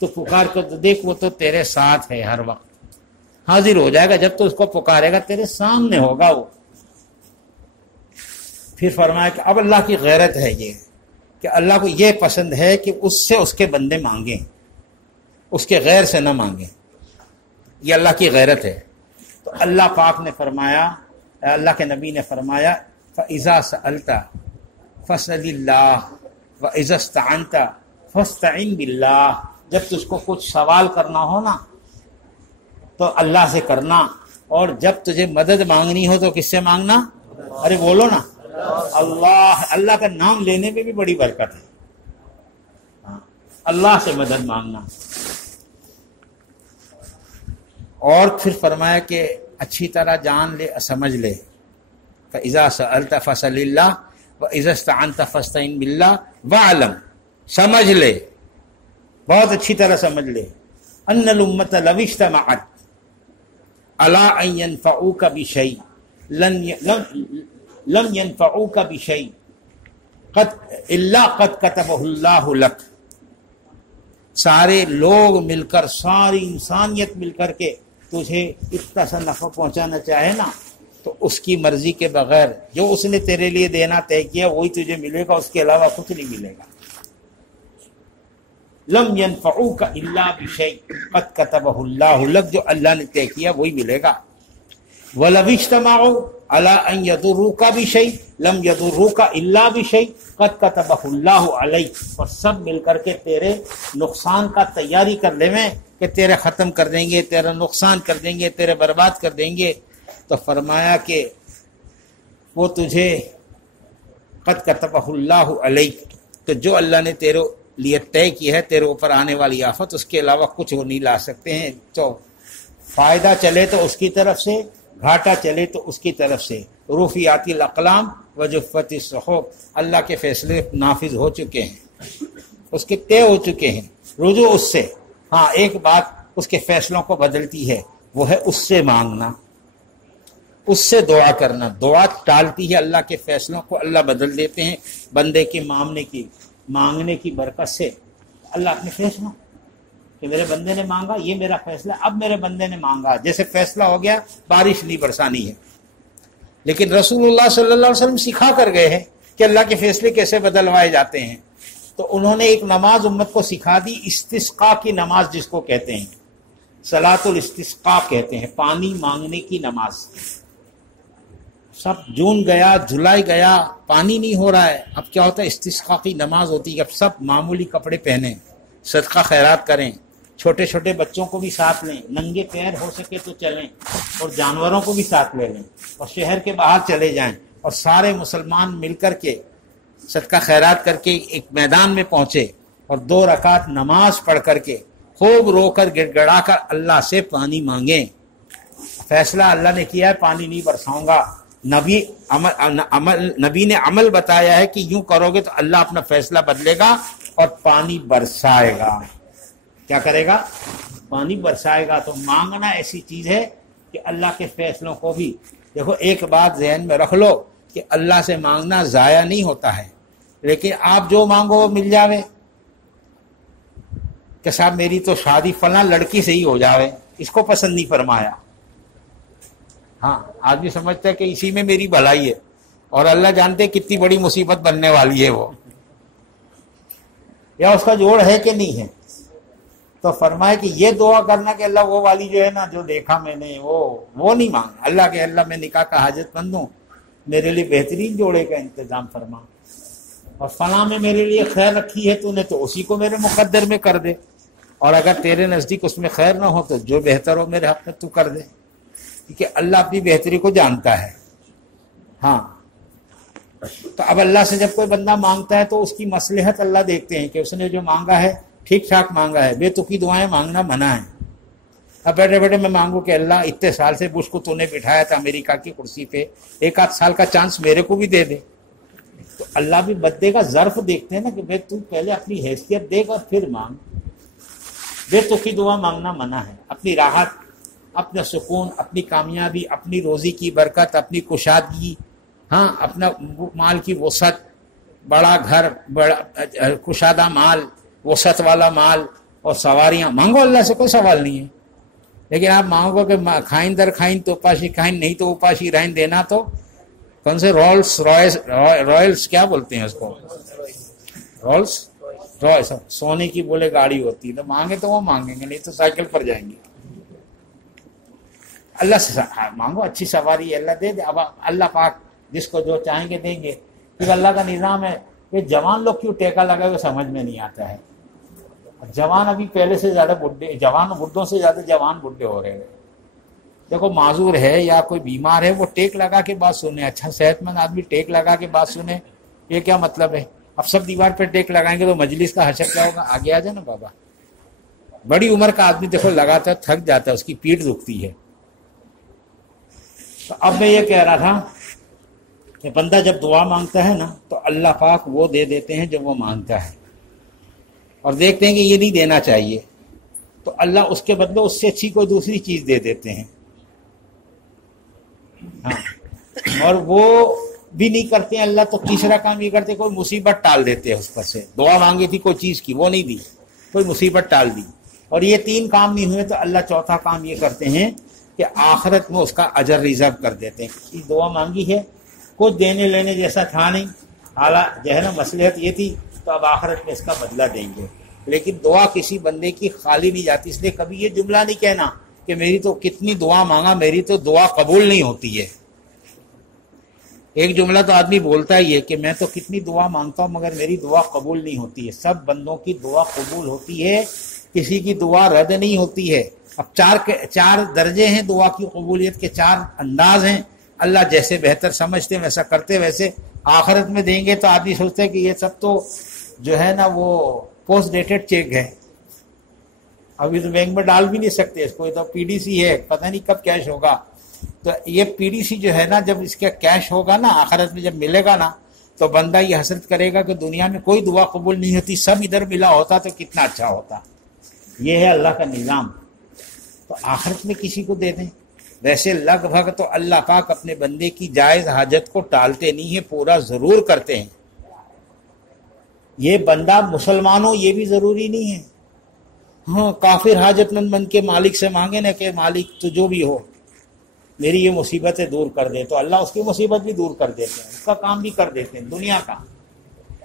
تو پکار کر تو دیکھ وہ تو تیرے ساتھ ہے ہر وقت۔ حاضر ہو جائے گا جب تو اس کو پکارے گا تیرے سامنے ہوگا وہ. پھر فرمایا کہ اب اللہ کی غیرت ہے یہ کہ اللہ کو یہ پسند ہے کہ اس سے اس کے بندے مانگیں، اس کے غیر سے نہ مانگیں. یہ اللہ کی غیرت ہے. تو اللہ پاک نے فرمایا، اللہ کے نبی نے فرمایا فَإِذَا سَأَلْتَ فَاسْأَلِ اللَّهَ وَإِذَا اسْتَعَنْتَ فَاسْتَعِنْ بِاللَّهِ. جب تجھ کو کچھ سوال کرنا ہو نا تو اللہ سے کرنا، اور جب تجھے مدد مانگنی ہو تو کس سے مانگنا؟ ارے بولو نا، اللہ. اللہ کا نام لینے میں بھی بڑی برکت ہے. اللہ سے مدد مانگنا. اور پھر فرمایا کہ اچھی طرح جان لے، سمجھ لے. فَإِذَا سَأَلْتَ فَاسْأَلِ اللَّهَ وَإِذَا اسْتَعَنْتَ فَاسْتَعِنْ بِاللَّهِ وَاعْلَمْ. سمجھ لے، بہت اچھی طرح سمجھ لے. أَنَّ الْأُمَّةَ لَوِ اجْتَمَعَتْ عَلَىٰ أَن يَنفَعُوكَ بِشَيْءٍ لَمْ يَنفَعُوكَ بِشَيْءٍ إِلَّا قَدْ كَتَبَهُ اللَّهُ لَكَ. سارے لوگ مل کر، ساری انسانیت مل کر کے تجھے اتنا سا نفع پہنچانا چاہے نا تو اس کی مرضی کے بغیر جو اس نے تیرے لیے دینا طے کیا وہی تجھے ملے گا، اس کے علاوہ کچھ نہیں ملے گا. لم ينفعوك الا بشيء قد كتبه الله لك. جو اللہ نے طے کیا وہی ملے گا. ولو اجتمعوا على ان يضروك بشيء لم يضروك الا بشيء قد كتبه الله عليك. اور سب مل کر کے تیرے نقصان کا تیاری کر لے میں کہ تیرے ختم کر دیں گے، تیرا نقصان کر دیں گے، تیرے برباد کر دیں گے. تو فرمایا کہ وہ تجھے قد كتبه الله عليك، تو جو اللہ نے تیرے لیے طے کی ہے تیرے اوپر آنے والی آفت، اس کے علاوہ کچھ وہ نہیں لا سکتے ہیں. تو فائدہ چلے تو اس کی طرف سے، گھاٹا چلے تو اس کی طرف سے. رفعت الاقلام وجفت الصحف. اللہ کے فیصلے نافذ ہو چکے ہیں، اس کے طے ہو چکے ہیں. رجوع اس سے. ہاں ایک بات اس کے فیصلوں کو بدلتی ہے، وہ ہے اس سے مانگنا، اس سے دعا کرنا. دعا ٹالتی ہے اللہ کے فیصلوں کو، اللہ بدل دیتے ہیں بندے کے مانگنے کی برکت سے. اللہ اپنے فیصلہ کہ میرے بندے نے مانگا، یہ میرا فیصلہ، اب میرے بندے نے مانگا، جیسے فیصلہ ہو گیا بارش نہیں برسانی ہے. لیکن رسول اللہ صلی اللہ علیہ وسلم سکھا کر گئے ہیں کہ اللہ کے فیصلے کیسے بدلوائے جاتے ہیں. تو انہوں نے ایک نماز امت کو سکھا دی، استسقاء کی نماز جس کو کہتے ہیں، صلاۃ الاستسقاء کہتے ہیں، پانی مانگنے کی نماز. سب جون گیا، جولائی گیا، پانی نہیں ہو رہا ہے. اب کیا ہوتا ہے؟ استسقاء کی نماز ہوتی ہے. اب سب معمولی کپڑے پہنیں، صدقہ خیرات کریں، چھوٹے چھوٹے بچوں کو بھی ساتھ لیں، ننگے پیر ہو سکے تو چلیں، اور جانوروں کو بھی ساتھ لے لیں، اور شہر کے باہر چلے جائیں، اور سارے مسلمان مل کر کے صدقہ خیرات کر کے ایک میدان میں پہنچے اور 2 رکعت نماز پڑھ کر کے خوب رو کر گڑ گڑا کر اللہ سے پانی مانگیں. فیصلہ اللہ نے کیا ہے، پانی نہیں برساؤں گا. نبی نے عمل بتایا ہے کہ یوں کرو گے تو اللہ اپنا فیصلہ بدلے گا اور پانی برسائے گا. کیا کرے گا؟ پانی برسائے گا. تو مانگنا ایسی چیز ہے کہ اللہ کے فیصلوں کو بھی دیکھو. ایک بات ذہن میں رکھ لو کہ اللہ سے مانگنا ضائع نہیں ہوتا ہے، لیکن آپ جو مانگو وہ مل جاوے. کہ صاحب میری تو شادی فلاں لڑکی سے ہی ہو جاوے، اس کو پسند نہیں فرمایا. ہاں آدمی سمجھتا ہے کہ اسی میں میری بھلائی ہے، اور اللہ جانتے کتنی بڑی مصیبت بننے والی ہے وہ، یا اس کا جوڑ ہے کہ نہیں ہے. تو فرمائے کہ یہ دعا کرنا کہ اللہ وہ والی جو ہے نا جو دیکھا میں نے وہ نہیں مانگنا. اللہ کہ اللہ میں نکاح کا حاجت مند ہوں، میرے لیے بہترین جوڑے کا انتظام فرما، اور فلاں میں میرے لیے خیر رکھی ہے تو نے تو اسی کو میرے مقدر میں کر دے، اور اگر تیرے نزدیک اس میں خیر نہ ہو تو جو بہتر ہو میرے حق میں تو کر دے. کیونکہ اللہ اپنی بہتری کو جانتا ہے. ہاں تو اب اللہ سے جب کوئی بندہ مانگتا ہے تو اس کی مصلحت اللہ دیکھتے ہیں کہ اس نے جو مانگا ہے ٹھیک ٹھاک مانگا ہے. بے تکی دعائیں مانگنا منع ہے. اب بیٹھے بیٹھے میں مانگوں کہ اللہ اتنے سال سے بش کو تو نے بٹھایا تھا امریکہ کی کرسی پہ، 1 آدھ سال کا چانس میرے کو بھی دے دے. تو اللہ بھی بدے کا ظرف دیکھتے ہیں نا کہ بھائی تو پہلے اپنی حیثیت دیکھ اور پھر مانگ. بے تکی دعا مانگنا منع ہے. اپنی راحت، اپنا سکون، اپنی کامیابی، اپنی روزی کی برکت، اپنی کشادگی، ہاں اپنا مال کی وسعت، بڑا گھر، بڑا کشادہ مال، وسعت والا مال، اور سواریاں مانگو. اللہ سے کوئی سوال نہیں ہے. لیکن آپ مانگو کہ کھائن در کھائن تو اوپاشی کھائن نہیں تو اوپاشی رائن دینا، تو کون سے رائلس کیا بولتے ہیں اس کو، رولس رائس، سونے کی بولے گاڑی ہوتی ہے، تو مانگے تو وہ مانگیں گے، نہیں تو سائیکل پر جائیں گے۔ اللہ سے مانگو، اچھی سواری اللہ دے دے۔ اب اللہ پاک جس کو جو چاہیں گے دیں گے، کیونکہ اللہ کا نظام ہے۔ یہ جوان لوگ کیوں ٹیکا لگائے ہوئے سمجھ میں نہیں آتا ہے۔ جوان ابھی پہلے سے زیادہ بڈھے، جوان بڈھوں سے زیادہ جوان بڈھے ہو رہے ہیں۔ دیکھو معذور ہے یا کوئی بیمار ہے، وہ ٹیک لگا کے بات سنے۔ اچھا صحت مند آدمی ٹیک لگا کے بات سنے، یہ کیا مطلب ہے؟ اب سب دیوار پہ ٹیک لگائیں گے تو مجلس کا حشر کیا ہوگا؟ آگے آ جائے نا بابا۔ بڑی عمر کا آدمی دیکھو لگاتا ہے، تھک جاتا ہے، اس کی پیٹھ دکھتی ہے۔ تو اب میں یہ کہہ رہا تھا کہ بندہ جب دعا مانگتا ہے نا تو اللہ پاک وہ دے دیتے ہیں جو وہ مانگتا ہے، اور دیکھتے ہیں کہ یہ نہیں دینا چاہیے تو اللہ اس کے بدلے اس سے اچھی کوئی دوسری چیز دے دیتے ہیں۔ ہاں، اور وہ بھی نہیں کرتے ہیں اللہ، تو تیسرا کام یہ کرتے، کوئی مصیبت ٹال دیتے ہیں اس پر سے۔ دعا مانگی تھی کوئی چیز کی، وہ نہیں دی، کوئی مصیبت ٹال دی، اور یہ تین کام نہیں ہوئے تو اللہ چوتھا کام یہ کرتے ہیں کہ آخرت میں اس کا اجر ریزرو کر دیتے ہیں۔ یہ دعا مانگی ہے، کچھ دینے لینے جیسا تھا نہیں، اعلیٰ جو ہے نا مصلحت یہ تھی، تو اب آخرت میں اس کا بدلہ دیں گے۔ لیکن دعا کسی بندے کی خالی نہیں جاتی، اس لیے کبھی یہ جملہ نہیں کہنا کہ میری تو کتنی دعا مانگا، میری تو دعا قبول نہیں ہوتی ہے۔ ایک جملہ تو آدمی بولتا ہی ہے کہ میں تو کتنی دعا مانگتا ہوں مگر میری دعا قبول نہیں ہوتی ہے۔ سب بندوں کی دعا قبول ہوتی ہے، کسی کی دعا رد نہیں ہوتی ہے۔ اب چار درجے ہیں دعا کی قبولیت کے، 4 انداز ہیں۔ اللہ جیسے بہتر سمجھتے ہیں ویسا کرتے، ویسے آخرت میں دیں گے تو آدمی سوچتے ہیں کہ یہ سب تو جو ہے نا وہ پوسٹ ڈیٹڈ چیک ہے، ابھی تو بینک میں ڈال بھی نہیں سکتے اس کو، یہ تو پی ڈی سی ہے، پتہ نہیں کب کیش ہوگا۔ تو یہ پی ڈی سی جو ہے نا، جب اس کا کیش ہوگا نا آخرت میں جب ملے گا نا، تو بندہ یہ حسرت کرے گا کہ دنیا میں کوئی دعا قبول نہیں ہوتی، سب ادھر ملا ہوتا تو کتنا اچھا ہوتا۔ یہ ہے اللہ کا نظام، تو آخرت میں کسی کو دے دیں۔ ویسے لگ بھگ تو اللہ پاک اپنے بندے کی جائز حاجت کو ٹالتے نہیں ہیں، پورا ضرور کرتے ہیں۔ یہ بندہ مسلمان ہو یہ بھی ضروری نہیں ہے، ہاں کافر حاجت مند بن کے مالک سے مانگے نا کہ مالک تو جو بھی ہو میری یہ مصیبتیں دور کر دے، تو اللہ اس کی مصیبت بھی دور کر دیتے ہیں، اس کا کام بھی کر دیتے ہیں دنیا کا۔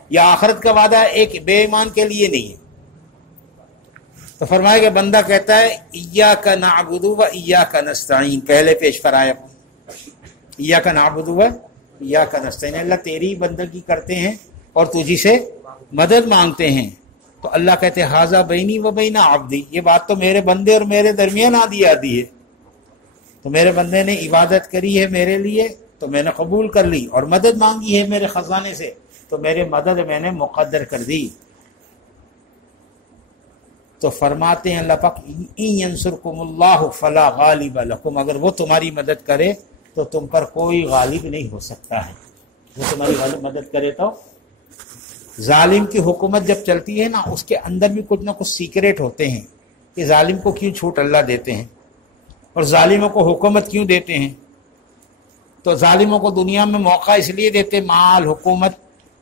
یا آخرت کا وعدہ ایک بے ایمان کے لیے نہیں ہے۔ تو فرمایا کہ بندہ کہتا ہے ایاک نعبد و ایاک نستعین، پہلے پیش کرایا ایاک نعبد و ایاک نستعین، اللہ تیری بندگی کرتے ہیں اور تجھی سے مدد مانگتے ہیں۔ تو اللہ کہتے ہیں ھذا بینی و بین عبدی، یہ بات تو میرے بندے اور میرے درمیان آدھی آدھی ہے۔ تو میرے بندے نے عبادت کری ہے میرے لیے تو میں نے قبول کر لی، اور مدد مانگی ہے میرے خزانے سے تو میرے مدد میں نے مقدر کر دی۔ تو فرماتے ہیں اللہ پاک ان ینصرکم اللہ فلا غالب لکم، اگر وہ تمہاری مدد کرے تو تم پر کوئی غالب نہیں ہو سکتا ہے۔ وہ تمہاری مدد کرے تو ظالم کی حکومت جب چلتی ہے نا، اس کے اندر بھی کچھ نہ کچھ سیکریٹ ہوتے ہیں کہ ظالم کو کیوں چھوٹ اللہ دیتے ہیں اور ظالموں کو حکومت کیوں دیتے ہیں۔ تو ظالموں کو دنیا میں موقع اس لیے دیتے، مال حکومت،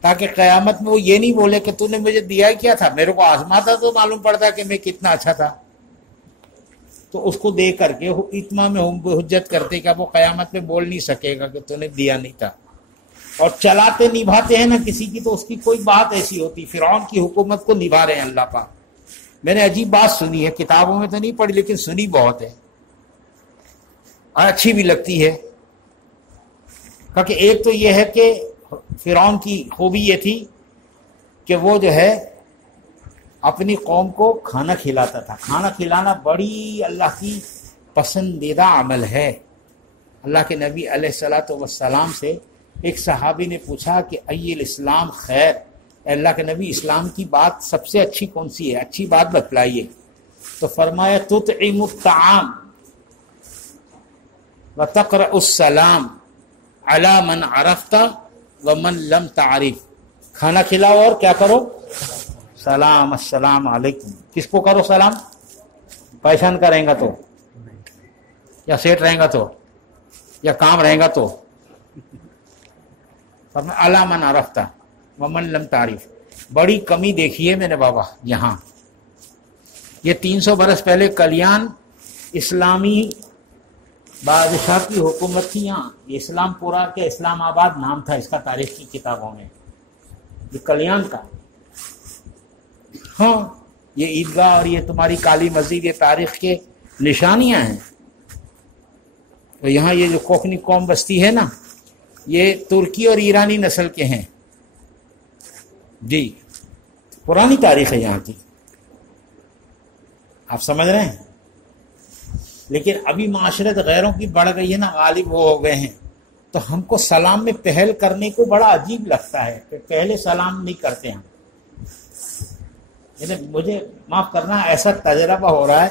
تاکہ قیامت میں وہ یہ نہیں بولے کہ تو نے مجھے دیا ہی کیا تھا، میرے کو آزماتا تو معلوم پڑتا کہ میں کتنا اچھا تھا۔ تو اس کو دے کر کے اتمام حجت کرتے کہ وہ قیامت میں بول نہیں سکے گا کہ تو نے دیا نہیں تھا۔ اور چلاتے نبھاتے ہیں نا کسی کی تو اس کی کوئی بات ایسی ہوتی، فرعون کی حکومت کو نبھا رہے ہیں اللہ پاک۔ میں نے عجیب بات سنی ہے، کتابوں میں تو نہیں پڑھی لیکن سنی بہت ہے اور اچھی بھی لگتی ہے۔ کہ ایک تو یہ ہے کہ فرعون کی خوبی یہ تھی کہ وہ جو ہے اپنی قوم کو کھانا کھلاتا تھا۔ کھانا کھلانا بڑی اللہ کی پسندیدہ عمل ہے۔ اللہ کے نبی علیہ الصلوۃ والسلام سے ایک صحابی نے پوچھا کہ ای الاسلام خیر، اللہ کے نبی اسلام کی بات سب سے اچھی کون سی ہے، اچھی بات بتلائیے۔ تو فرمایا تطعم الطعام وتقرأ السلام علی من عرفت ومن لم تعرف، کھانا کھلاؤ اور کیا کرو، سلام، السلام علیکم۔ کس کو کرو سلام؟ پہچان کا رہیں گا تو، یا سیٹ رہیں گا تو، یا کام رہیں گا تو۔ علی من عرفت ومن لم تعرف، بڑی کمی دیکھی ہے میں نے بابا یہاں۔ یہ 300 برس پہلے کلیان اسلامی بادشاہ کی حکومت تھی یہاں. یہ اسلام پورا کے اسلام آباد نام تھا اس کا تاریخ کی کتابوں میں، یہ کلیان کا. ہاں یہ عیدگاہ اور یہ تمہاری کالی مسجد یہ تاریخ کے نشانیاں ہیں. تو یہاں یہ جو کوکنی قوم بستی ہے نا، یہ ترکی اور ایرانی نسل کے ہیں جی. پرانی تاریخ ہے یہاں کی، آپ سمجھ رہے ہیں. لیکن ابھی معاشرت غیروں کی بڑھ گئی ہے نا، غالب وہ ہو گئے ہیں. تو ہم کو سلام میں پہل کرنے کو بڑا عجیب لگتا ہے کہ پہلے سلام نہیں کرتے ہم. مجھے معاف کرنا، ایسا تجربہ ہو رہا ہے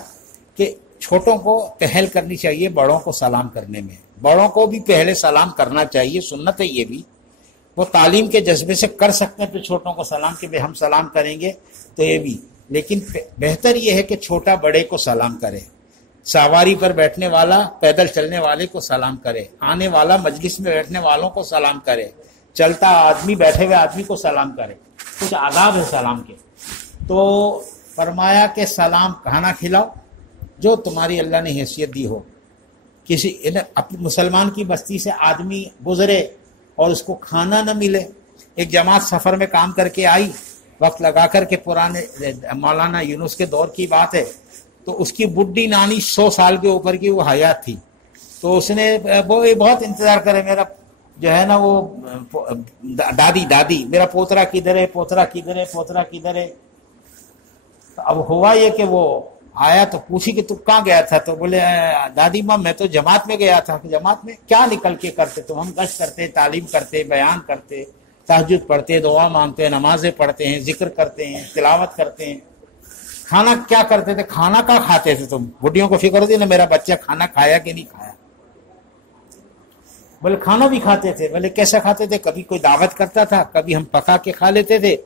کہ چھوٹوں کو پہل کرنی چاہیے بڑوں کو سلام کرنے میں. بڑوں کو بھی پہلے سلام کرنا چاہیے، سنت ہے یہ بھی. وہ تعلیم کے جذبے سے کر سکتے ہیں تو چھوٹوں کو سلام کہ ہم سلام کریں گے تو یہ بھی. لیکن بہتر یہ ہے کہ چھوٹا بڑے کو سلام کرے. سواری پر بیٹھنے والا پیدل چلنے والے کو سلام کرے، آنے والا مجلس میں بیٹھنے والوں کو سلام کرے، چلتا آدمی بیٹھے ہوئے آدمی کو سلام کرے. کچھ آداب ہے سلام کے. تو فرمایا کہ سلام کھانا کھلاؤ جو تمہاری اللہ نے حیثیت دی ہو. کسی مسلمان کی بستی سے آدمی گزرے اور اس کو کھانا نہ ملے. ایک جماعت سفر میں کام کر کے آئی، وقت لگا کر کے، پرانے مولانا یونس کے دور کی بات ہے. تو اس کی بڈھی نانی 100 سال کے اوپر کی وہ حیات تھی. تو اس نے وہ بہت انتظار کرے، میرا جو ہے نا وہ دادی میرا پوترا کدھر ہے، پوترا کدھر ہے، پوترا کدھر ہے. تو اب ہوا یہ کہ وہ آیا تو پوچھی کہ تو کہاں گیا تھا؟ تو بولے دادی ماں میں تو جماعت میں گیا تھا. جماعت میں کیا نکل کے کرتے تم؟ ہم گشت کرتے، تعلیم کرتے، بیان کرتے، تہجد پڑھتے، دعا مانگتے، نمازیں پڑھتے ہیں، ذکر کرتے ہیں، تلاوت کرتے ہیں. کھانا کیا کرتے تھے؟ کھانا کیا کھاتے تھے تم؟ بڈھیوں کو فکر ہوتی نا میرا بچہ کھانا کھایا کہ نہیں کھایا. بولے کھانا بھی کھاتے تھے. بولے کیسا کھاتے تھے؟ کبھی کوئی دعوت کرتا تھا، کبھی ہم پکا کے کھا لیتے تھے،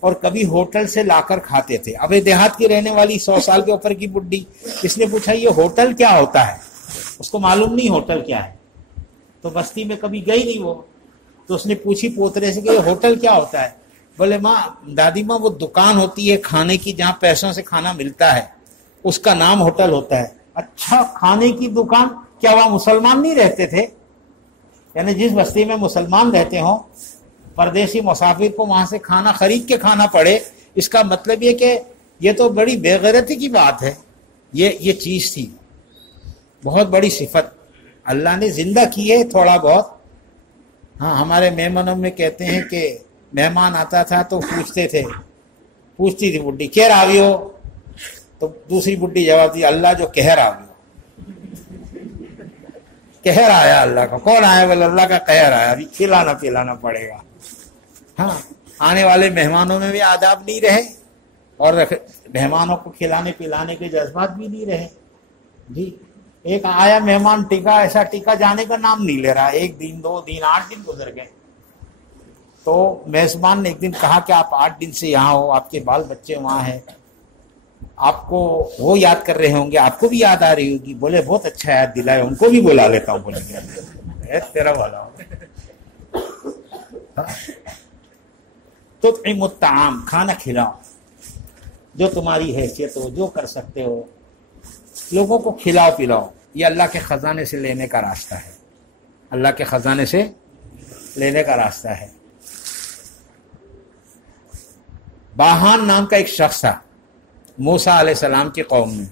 اور کبھی ہوٹل سے لا کر کھاتے تھے. اب دیہات کی رہنے والی 100 سال کے اوپر کی بڈھی، اس نے پوچھا یہ ہوٹل کیا ہوتا ہے؟ اس کو معلوم نہیں ہوٹل کیا ہے، تو بستی میں کبھی گئی نہیں وہ. تو اس نے پوچھی پوترے سے کہ یہ ہوٹل کیا ہوتا ہے؟ بولے ماں دادی ماں وہ دکان ہوتی ہے کھانے کی جہاں پیسوں سے کھانا ملتا ہے، اس کا نام ہوٹل ہوتا ہے. اچھا کھانے کی دکان؟ کیا وہاں مسلمان نہیں رہتے تھے؟ یعنی جس بستی میں مسلمان رہتے ہوں، پردیسی مسافر کو وہاں سے کھانا خرید کے کھانا پڑے، اس کا مطلب یہ کہ یہ تو بڑی بے غیرتی کی بات ہے. یہ چیز تھی، بہت بڑی صفت اللہ نے زندہ کی ہے تھوڑا بہت. ہاں ہمارے مہمانوں میں کہتے ہیں کہ مہمان آتا تھا تو پوچھتی تھی بڈھی کہر آوی ہو؟ تو دوسری بڈھی جواب دی اللہ جو قہر آوی ہو. قہر آیا اللہ کا. کون آیا؟ بولے اللہ کا قہر آیا، ابھی کھلانا پلانا پڑے گا. ہاں آنے والے مہمانوں میں بھی آداب نہیں رہے اور مہمانوں کو کھلانے پلانے کے جذبات بھی نہیں رہے جی. ایک آیا مہمان ٹکا، ایسا ٹکا جانے کا نام نہیں لے رہا. 1 دن 2 دن 8 دن گزر گئے. تو میزبان نے ایک دن کہا کہ آپ 8 دن سے یہاں ہو، آپ کے بال بچے وہاں ہیں، آپ کو وہ یاد کر رہے ہوں گے، آپ کو بھی یاد آ رہی ہوگی. بولے بہت اچھا یاد دلائے، ان کو بھی بلا لیتا ہوں. بولے تیرا والا تطعم الطعام، کھانا کھلاؤ جو تمہاری حیثیت ہو، جو کر سکتے ہو لوگوں کو کھلاؤ پلاؤ. یہ اللہ کے خزانے سے لینے کا راستہ ہے، اللہ کے خزانے سے لینے کا راستہ ہے. باہان نام کا ایک شخص تھا موسیٰ علیہ السلام کی قوم میں.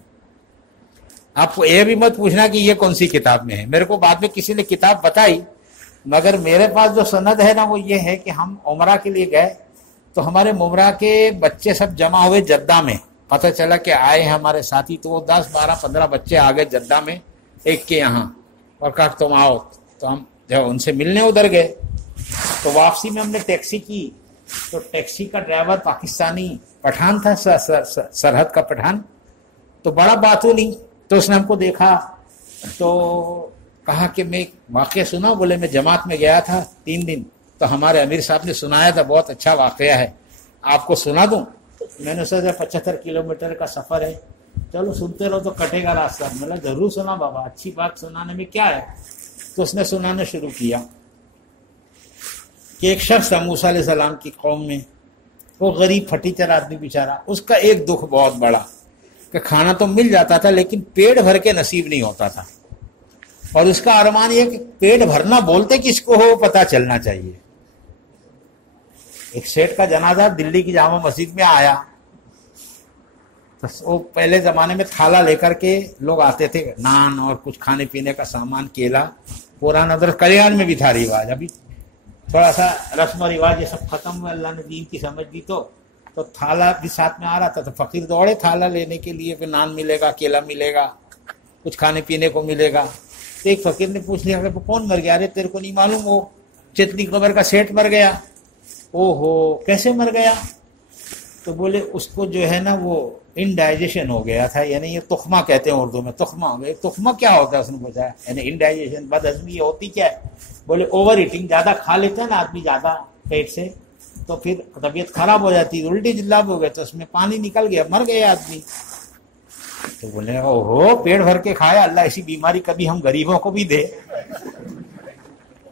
آپ کو یہ بھی مت پوچھنا کہ یہ کون سی کتاب میں ہے، میرے کو بعد میں کسی نے کتاب بتائی، مگر میرے پاس جو سند ہے نا وہ یہ ہے کہ ہم عمرہ کے لیے گئے تو ہمارے عمرہ کے بچے سب جمع ہوئے جدہ میں. پتہ چلا کہ آئے ہیں ہمارے ساتھی، تو وہ 10 12 15 بچے آ گئے جدہ میں ایک کے یہاں، اور کہا تم آؤ. تو ہم جب ان سے ملنے ادھر گئے تو واپسی میں ہم نے ٹیکسی کی، تو ٹیکسی کا ڈرائیور پاکستانی پٹھان تھا، سرحد کا پٹھان. تو بڑا بات ہو نہیں، تو اس نے ہم کو دیکھا تو کہا کہ میں واقعہ سنا. بولے میں جماعت میں گیا تھا 3 دن، تو ہمارے امیر صاحب نے سنایا تھا، بہت اچھا واقعہ ہے، آپ کو سنا دوں؟ میں نے سوچا 75 کلومیٹر کا سفر ہے، چلو سنتے رہو تو کٹے گا راستہ. میں نے ضرور سنا بابا، اچھی بات سنانے میں کیا ہے. تو اس نے سنانا شروع کیا کہ ایک شخص تھا موسیٰ علیہ السلام کی قوم میں، وہ غریب پھٹی چر آدمی بیچارہ. اس کا ایک دکھ بہت بڑا، کہ کھانا تو مل جاتا تھا لیکن پیٹ بھر کے نصیب نہیں ہوتا تھا، اور اس کا ارمان یہ کہ پیٹ بھرنا بولتے کس کو ہو پتہ چلنا چاہیے۔ ایک سیٹ کا جنازہ دلی کی جامع مسجد میں آیا، تو وہ پہلے زمانے میں تھالا لے کر کے لوگ آتے تھے، نان اور کچھ کھانے پینے کا سامان، کیلا، پرانا در کلیان میں بھی تھا رواج، ابھی تھوڑا سا رسم و رواج یہ سب ختم ہوئے، اللہ نے دین کی سمجھ دی تو تھالا بھی ساتھ میں آ رہا تھا، تو فقیر دوڑے تھالا لینے کے لیے، پھر نان ملے گا، کیلا ملے گا، کچھ کھانے پینے کو ملے گا۔ تو ایک فقیر نے پوچھ لیا کہ کون مر گیا؟ ارے تیرے کو نہیں معلوم، وہ چتنی قبر کا سیٹ مر گیا۔ او ہو، کیسے مر گیا؟ تو بولے اس کو جو ہے نا وہ انڈائجیشن ہو گیا تھا، یعنی یہ تخمہ کہتے ہیں اردو میں، تخمہ ہو گیا۔ تخمہ کیا ہوتا ہے اس نے پوچھا، یعنی انڈائجیشن، بد ہضمی ہوتی کیا ہے؟ بولے اوور ایٹنگ، زیادہ کھا لیتا ہے نا آدمی زیادہ پیٹ سے، تو پھر طبیعت خراب ہو جاتی ہے، الٹی جلاب ہو گئے، تو اس میں پانی نکل گیا، مر گیا آدمی۔ تو بولے او ہو، پیٹ بھر کے کھایا، اللہ ایسی بیماری کبھی ہم غریبوں کو بھی دے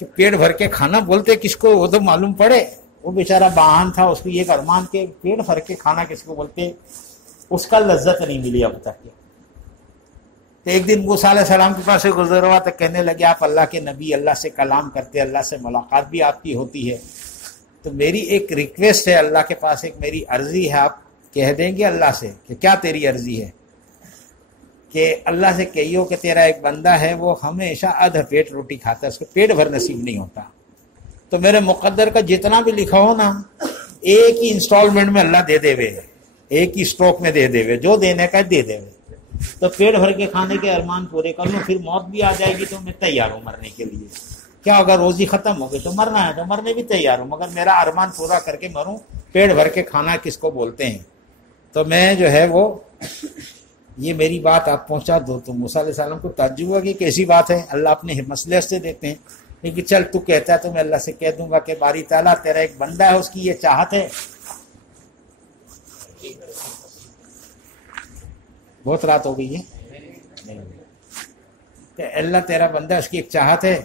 کہ پیٹ بھر کے کھانا بولتے کس کو وہ تو معلوم پڑے۔ وہ بیچارہ باہن تھا، اس کو یہ ارمان کے پیٹ بھر کے کھانا کس کو بولتے، اس کا لذت نہیں ملی اب تک۔ تو ایک دن موسیٰ علیہ السلام کے پاس سے گزر ہوا تو کہنے لگے آپ اللہ کے نبی، اللہ سے کلام کرتے، اللہ سے ملاقات بھی آپ کی ہوتی ہے، تو میری ایک ریکویسٹ ہے اللہ کے پاس، ایک میری عرضی ہے، آپ کہہ دیں گے اللہ سے کہ کیا تیری عرضی ہے؟ کہ اللہ سے کہیو کہ تیرا ایک بندہ ہے وہ ہمیشہ آدھا پیٹ روٹی کھاتا ہے، اس کو پیٹ بھر نصیب نہیں ہوتا، تو میرے مقدر کا جتنا بھی لکھا ہو نا ایک ہی انسٹالمنٹ میں اللہ دے دے وے، ایک ہی اسٹروک میں دے دے وے، جو دینے کا دے دے وے، تو پیٹ بھر کے کھانے کے ارمان پورے کر لوں، پھر موت بھی آ جائے گی تو میں تیار ہوں مرنے کے لیے۔ کیا اگر روزی ختم ہو گئی تو مرنا ہے تو مرنے بھی تیار ہوں، مگر میرا ارمان پورا کر کے مروں۔ پیٹ بھر کے کھانا کس کو بولتے ہیں؟ تو میں جو ہے وہ یہ میری بات آپ پہنچا دو۔ تو موسیٰ علیہ السلام کو تعجب ہوا کہ کیسی بات ہے، اللہ اپنے مصلحت سے دیتے ہیں، لیکن چل تو کہتا ہے تو میں اللہ سے کہہ دوں گا کہ باری تعالیٰ تیرا ایک بندہ ہے، اس کی یہ چاہت ہے۔ بہت رات ہو گئی ہے، کہ اللہ تیرا بندہ، اس کی ایک چاہت ہے،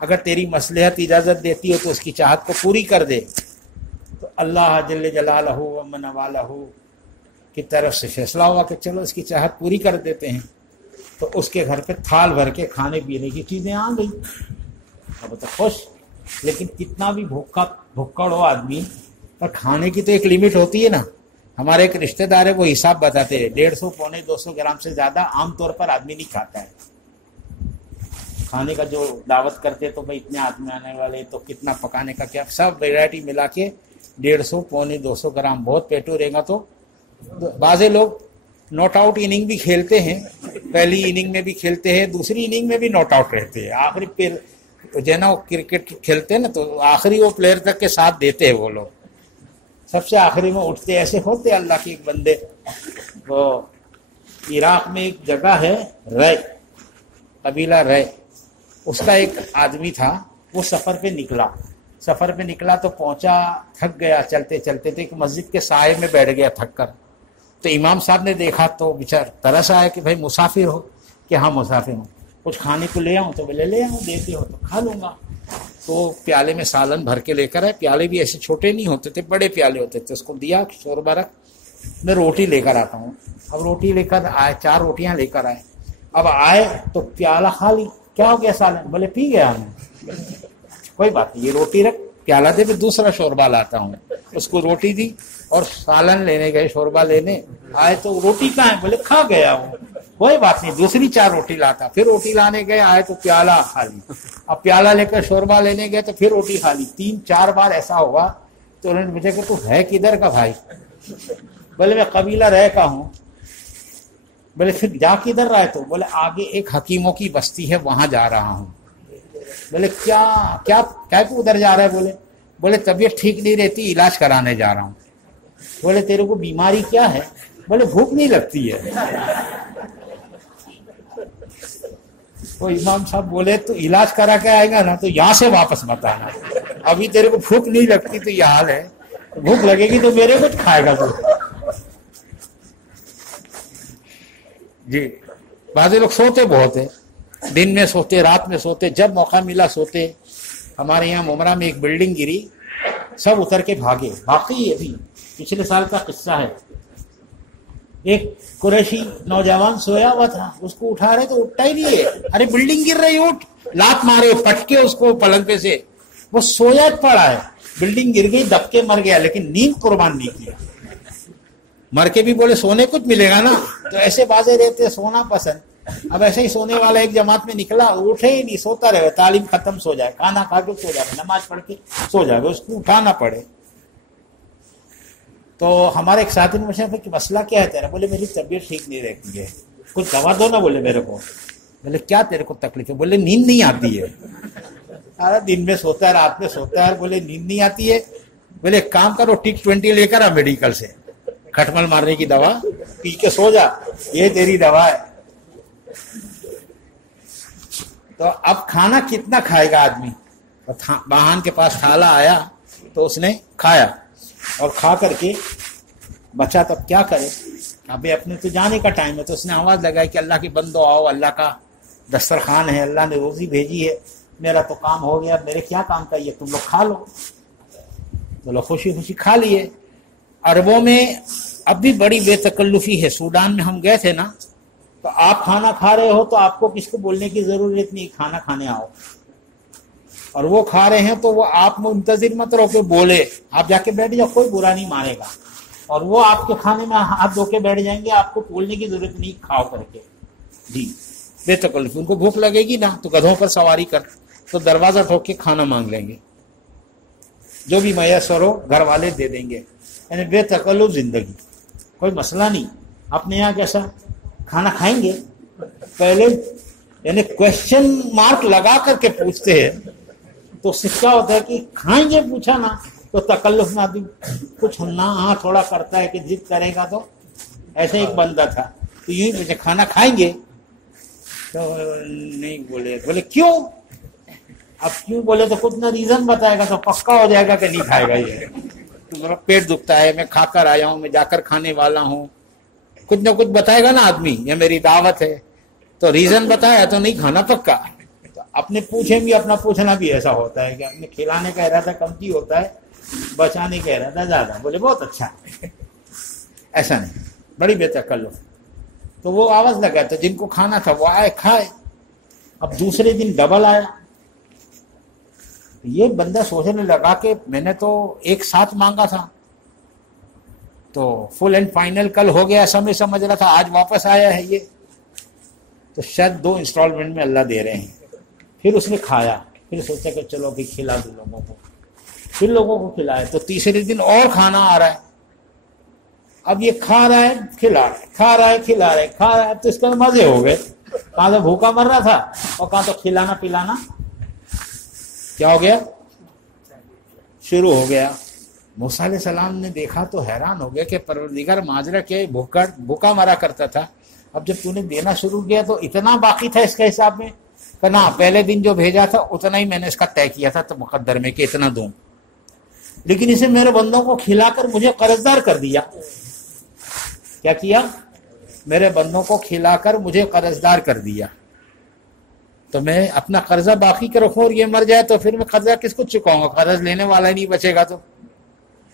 اگر تیری مصلحت اجازت دیتی ہو تو اس کی چاہت کو پوری کر دے۔ تو اللہ جل جلالہ و من والہ کی طرف سے فیصلہ ہوا کہ چلو اس کی چاہت پوری کر دیتے ہیں۔ تو اس کے گھر پہ تھال بھر کے کھانے پینے کی چیزیں آ گئی، اب تو خوش، لیکن کتنا بھی بھوکڑ ہو آدمی، پر کھانے کی تو ایک لیمٹ ہوتی ہے نا۔ ہمارے ایک رشتہ دار ہے، وہ حساب بتاتے ہیں، 150 پونے 200 گرام سے زیادہ عام طور پر آدمی نہیں کھاتا ہے کھانے کا۔ جو دعوت کرتے تو بھائی اتنے آدمی آنے والے تو کتنا پکانے کا کیا، سب ویرائٹی ملا کے 150 پونے 200 گرام بہت پیٹو رہے گا۔ تو بعض لوگ ناٹ آؤٹ اننگ بھی کھیلتے ہیں، پہلی اننگ میں بھی کھیلتے ہیں، دوسری اننگ میں بھی ناٹ آؤٹ رہتے ہیں، آخری پھر جو ہے نا وہ کرکٹ کھیلتے ہیں نا تو آخری وہ پلیئر تک کے ساتھ دیتے ہیں، وہ لوگ سب سے آخری میں اٹھتے، ایسے ہوتے اللہ کے ایک بندے۔ وہ عراق میں ایک جگہ ہے رے، قبیلہ رے، اس کا ایک آدمی تھا، وہ سفر پہ نکلا تو پہنچا، تھک گیا چلتے چلتے، تو ایک مسجد کے سائے میں بیٹھ گیا تھک کر۔ تو امام صاحب نے دیکھا تو بیچار ترس آیا کہ بھائی مسافر ہو؟ کہ ہاں مسافر ہوں، کچھ کھانے کو لے آؤں؟ تو بولے لے آؤں، دیتے ہو تو کھا لوں گا۔ تو پیالے میں سالن بھر کے لے کر آئے، پیالے بھی ایسے چھوٹے نہیں ہوتے تھے، بڑے پیالے ہوتے تھے، اس کو دیا شوربہ رکھ، میں روٹی لے کر آتا ہوں۔ اب روٹی لے کر آئے، 4 روٹیاں لے کر آئے، اب آئے تو پیالہ خالی، کیا ہو گیا سالن؟ بولے پی گیا ہمیں۔ کوئی بات نہیں، یہ روٹی رکھ، پیالہ دے، پھر دوسرا شوربہ لاتا ہوں۔ اس کو روٹی دی اور سالن لینے گئے، شوربہ لینے آئے تو روٹی کہاں ہے؟ بولے کھا گیا ہوں۔ کوئی بات نہیں، دوسری 4 روٹی لاتا، پھر روٹی لانے گئے، آئے تو پیالہ خالی، اب پیالہ لے کر شوربہ لینے گئے تو پھر روٹی خالی، 3-4 بار ایسا ہوا۔ تو انہوں نے پوچھا کہ تو ہے کدھر کا بھائی؟ بولے میں قبیلہ رہ کا ہوں۔ بولے پھر جا کدھر رہا ہے؟ تو بولے آگے ایک حکیموں کی بستی ہے، وہاں جا رہا ہوں۔ بولے کیا ادھر جا رہا ہے؟ بولے طبیعت ٹھیک نہیں رہتی، علاج کرانے جا رہا ہوں۔ بولے تیرے کو بیماری کیا ہے؟ بولے بھوک نہیں لگتی ہے۔ تو امام صاحب بولے تو علاج کرا کے آئے گا نا تو یہاں سے واپس مت آنا، ابھی تیرے کو بھوک نہیں لگتی تو یہ حال ہے، بھوک لگے گی تو میرے کچھ کھائے گا تو۔ جی بعض لوگ سوتے بہت ہیں، دن میں سوتے، رات میں سوتے، جب موقع ملا سوتے۔ ہمارے یہاں ممرا میں ایک بلڈنگ گری، سب اتر کے بھاگے، واقعی ابھی پچھلے سال کا قصہ ہے۔ ایک قریشی نوجوان سویا ہوا تھا، اس کو اٹھا رہے تو اٹھا ہی نہیں ہے، ارے بلڈنگ گر رہی، اٹھ، لات مارے پٹکے اس کو پلنگ پہ سے، وہ سویا پڑا ہے، بلڈنگ گر گئی، دب کے مر گیا، لیکن نیند قربان نہیں کیا۔ مر کے بھی بولے سونے کچھ ملے گا نا، تو ایسے بازے رہتے سونا پسند۔ اب ایسے ہی سونے والا ایک جماعت میں نکلا، اٹھے ہی نہیں، سوتا رہے، تعلیم ختم، سو جائے، کھانا کھا کے سو جائے، نماز پڑھ کے سو جائے، اس کو اٹھانا پڑے۔ تو ہمارے ایک ساتھی نے پوچھا کہ مسئلہ کیا ہے تیرا؟ بولے میری طبیعت ٹھیک نہیں رہتی ہے، کچھ دوا دو نا، بولے میرے کو۔ بولے کیا تیرے کو تکلیف ہے؟ بولے نیند نہیں آتی ہے، ارے دن میں سوتا ہے، رات میں سوتا ہے، بولے نیند نہیں آتی ہے۔ بولے ایک کام کرو، ٹک 20 لے کر آ میڈیکل سے، کھٹمل مارنے کی دوا پی کے سو جا، یہ تیری دوا ہے۔ تو اب کھانا کتنا کھائے گا آدمی؟ بہان کے پاس تھالا آیا تو اس نے کھایا، اور کھا کر کے بچا، تب کیا کرے؟ ابھی اپنے تو جانے کا ٹائم ہے، تو اس نے آواز لگائی کہ اللہ کے بندو آؤ، اللہ کا دسترخوان ہے، اللہ نے روزی بھیجی ہے، میرا تو کام ہو گیا، میرے کیا کام کا، یہ تم لوگ کھا لو۔ تو لوگ خوشی خوشی کھا لیے۔ عربوں میں اب بھی بڑی بے تکلفی ہے، سوڈان میں ہم گئے تھے نا، تو آپ کھانا کھا رہے ہو تو آپ کو کس کو بولنے کی ضرورت نہیں، کھانا کھانے آؤ، اور وہ کھا رہے ہیں تو وہ آپ منتظر مت رہو کہ بولے، آپ جا کے بیٹھ جاؤ، کوئی برا نہیں مانے گا، اور وہ آپ کے کھانے میں ہاتھ دھو کے بیٹھ جائیں گے، آپ کو بولنے کی ضرورت نہیں، کھاؤ کر کے۔ جی بے تکلف، ان کو بھوک لگے گی نا تو گدھوں پر سواری کر تو دروازہ ٹھوک کے کھانا مانگ لیں گے، جو بھی میسر ہو گھر والے دے دیں گے، یعنی بے تکلف زندگی، کوئی مسئلہ نہیں۔ اپنے یہاں کیسا کھانا کھائیں گے، پہلے یعنی کوشچن مارک لگا کر کے پوچھتے ہیں، تو اس سے کیا ہوتا ہے کہ کھائیں گے پوچھا نا تو تکلف میں آدمی کچھ نہ ہاں تھوڑا کرتا ہے کہ ضد کرے گا، تو ایسے ایک بندہ تھا، تو یوں ہی پوچھے کھانا کھائیں گے، تو نہیں بولے، بولے کیوں؟ اب کیوں بولے تو کچھ نہ ریزن بتائے گا تو پکا ہو جائے گا کہ نہیں کھائے گا، یہ میرا پیٹ دکھتا ہے، میں کھا کر آیا ہوں، میں جا کر کھانے والا ہوں، کچھ نہ کچھ بتائے گا نا آدمی، یہ میری دعوت ہے، تو ریزن بتایا تو نہیں کھانا پکا۔ تو اپنے پوچھیں بھی، اپنا پوچھنا بھی ایسا ہوتا ہے کہ اپنے کھلانے کا ارادہ کمتی ہوتا ہے، بچانے کا ارادہ زیادہ۔ بولے بہت اچھا، ایسا نہیں، بڑی بے تکلف۔ تو وہ آواز لگا، تو جن کو کھانا تھا وہ آئے کھائے۔ اب دوسرے دن ڈبل آیا، یہ بندہ سوچنے لگا کہ میں نے تو ایک ساتھ مانگا تھا، تو فل اینڈ فائنل کل ہو گیا، ایسا میں سمجھ رہا تھا، آج واپس آیا ہے یہ، تو شاید 2 انسٹالمنٹ میں اللہ دے رہے ہیں۔ پھر اس نے کھایا، پھر سوچا کہ چلو کہ کھلا دو لوگوں کو، پھر لوگوں کو کھلائے، تو تیسرے دن اور کھانا آ رہا ہے، اب یہ کھا رہا ہے کھلا رہا ہے، کھا رہا ہے کھلا رہا ہے، کھا رہا ہے، تو اس کا مزے ہو گئے، کہاں تو بھوکا مر رہا تھا اور کہاں تو کھلانا پلانا کیا ہو گیا، شروع ہو گیا۔ موسیٰ علیہ السلام نے دیکھا تو حیران ہو گیا کہ پروردگار ماجرا کیا، بھوکا مرا کرتا تھا، اب جب تو نے دینا شروع کیا تو اتنا باقی تھا اس کے حساب میں، نہ پہلے دن جو بھیجا تھا اتنا ہی میں نے اس کا طے کیا تھا، تو مقدر میں کہ اتنا دوں، لیکن اسے میرے بندوں کو کھلا کر مجھے قرضدار کر دیا۔ کیا کیا؟ میرے بندوں کو کھلا کر مجھے قرضدار کر دیا، تو میں اپنا قرضہ باقی کر رکھوں اور یہ مر جائے تو پھر میں قرضہ کس کو چکاؤں گا، قرض لینے والا ہی نہیں بچے گا۔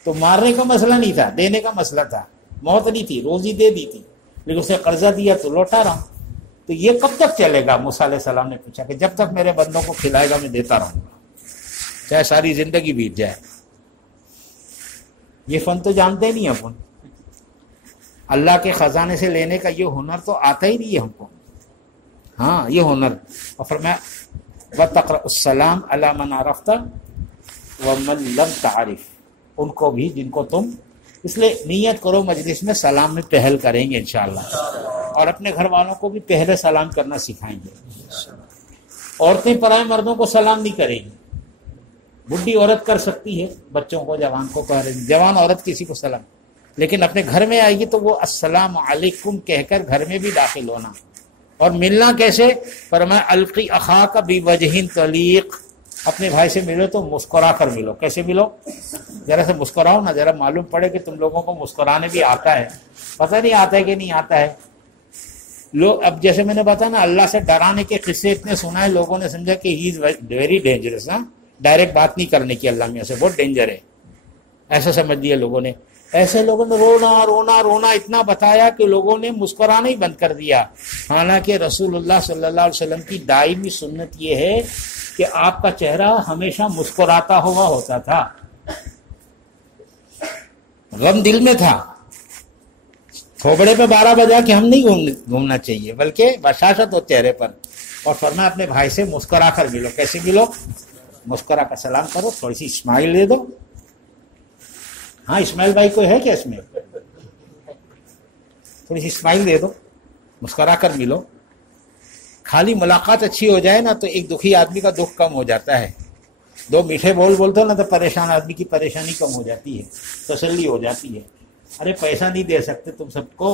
تو مارنے کا مسئلہ نہیں تھا، دینے کا مسئلہ تھا، موت نہیں تھی، روزی دے دی تھی، لیکن اسے قرضہ دیا تو لوٹا رہا ہوں۔ تو یہ کب تک چلے گا؟ موسیٰ علیہ السلام نے پوچھا کہ جب تک میرے بندوں کو کھلائے گا میں دیتا رہوں گا، چاہے ساری زندگی بیت جائے۔ یہ فن تو جانتے نہیں اپن، اللہ کے خزانے سے لینے کا یہ ہنر تو آتا ہی نہیں ہے ہم کو، ہاں یہ ہنر۔ اور فرمایا وَتَقْرَأُ السَّلَامَ عَلَىٰ مَنْ عَرَفْتَ وَمَنْ لَمْ تَعْرِفْ، ان کو بھی جن کو تم، اس لیے نیت کرو مجلس میں سلام میں پہل کریں گے انشاءاللہ، اور اپنے گھر والوں کو بھی پہلے سلام کرنا سکھائیں گے۔ عورتیں پرائے مردوں کو سلام نہیں کریں گی، بڈھی عورت کر سکتی ہے بچوں کو، جوان کو کہہ رہے، جوان عورت کسی کو سلام، لیکن اپنے گھر میں آئے گی تو وہ السلام علیکم کہہ کر گھر میں بھی داخل ہونا۔ اور ملنا کیسے؟ فرمایا القی اخاک بوجہ طلیق، اپنے بھائی سے ملو تو مسکرا کر ملو۔ کیسے ملو؟ ذرا سے مسکراؤ نا، ذرا معلوم پڑے کہ تم لوگوں کو مسکرانے بھی آتا ہے، پتہ نہیں آتا ہے کہ نہیں آتا ہے۔ لوگ اب جیسے میں نے بتایا نا، اللہ سے ڈرانے کے قصے اتنے سنا ہے، لوگوں نے سمجھا کہ ہی از ویری ڈینجرس، نا ڈائریکٹ بات نہیں کرنے کی اللہ میاں سے، بہت ڈینجر ہے، ایسا سمجھ لیا لوگوں نے۔ ایسے لوگوں نے رونا رونا رونا اتنا بتایا کہ لوگوں نے مسکرانا ہی بند کر دیا. حالانکہ رسول اللہ صلی اللہ علیہ وسلم کی دائمی سنت یہ ہے کہ آپ کا چہرہ ہمیشہ مسکراتا ہوا ہوتا تھا. غم دل میں تھا، تھوبڑے پہ 12 بجا کہ ہم نہیں گھومنا چاہیے، بلکہ بشاشت ہو چہرے پر. اور فرمایا اپنے بھائی سے مسکرا کر ملو. کیسے ملو؟ مسکرا کر سلام کرو، تھوڑی سی اسمائل دے دو. ہاں اسماعیل بھائی کوئی ہے کیا اس میں؟ تھوڑی سی اسمائل دے دو، مسکرا کر ملو. خالی ملاقات اچھی ہو جائے نا تو ایک دکھی آدمی کا دکھ کم ہو جاتا ہے. 2 میٹھے بول بولتے ہو نا تو پریشان آدمی کی پریشانی کم ہو جاتی ہے، تسلی ہو جاتی ہے. ارے پیسہ نہیں دے سکتے تم سب کو،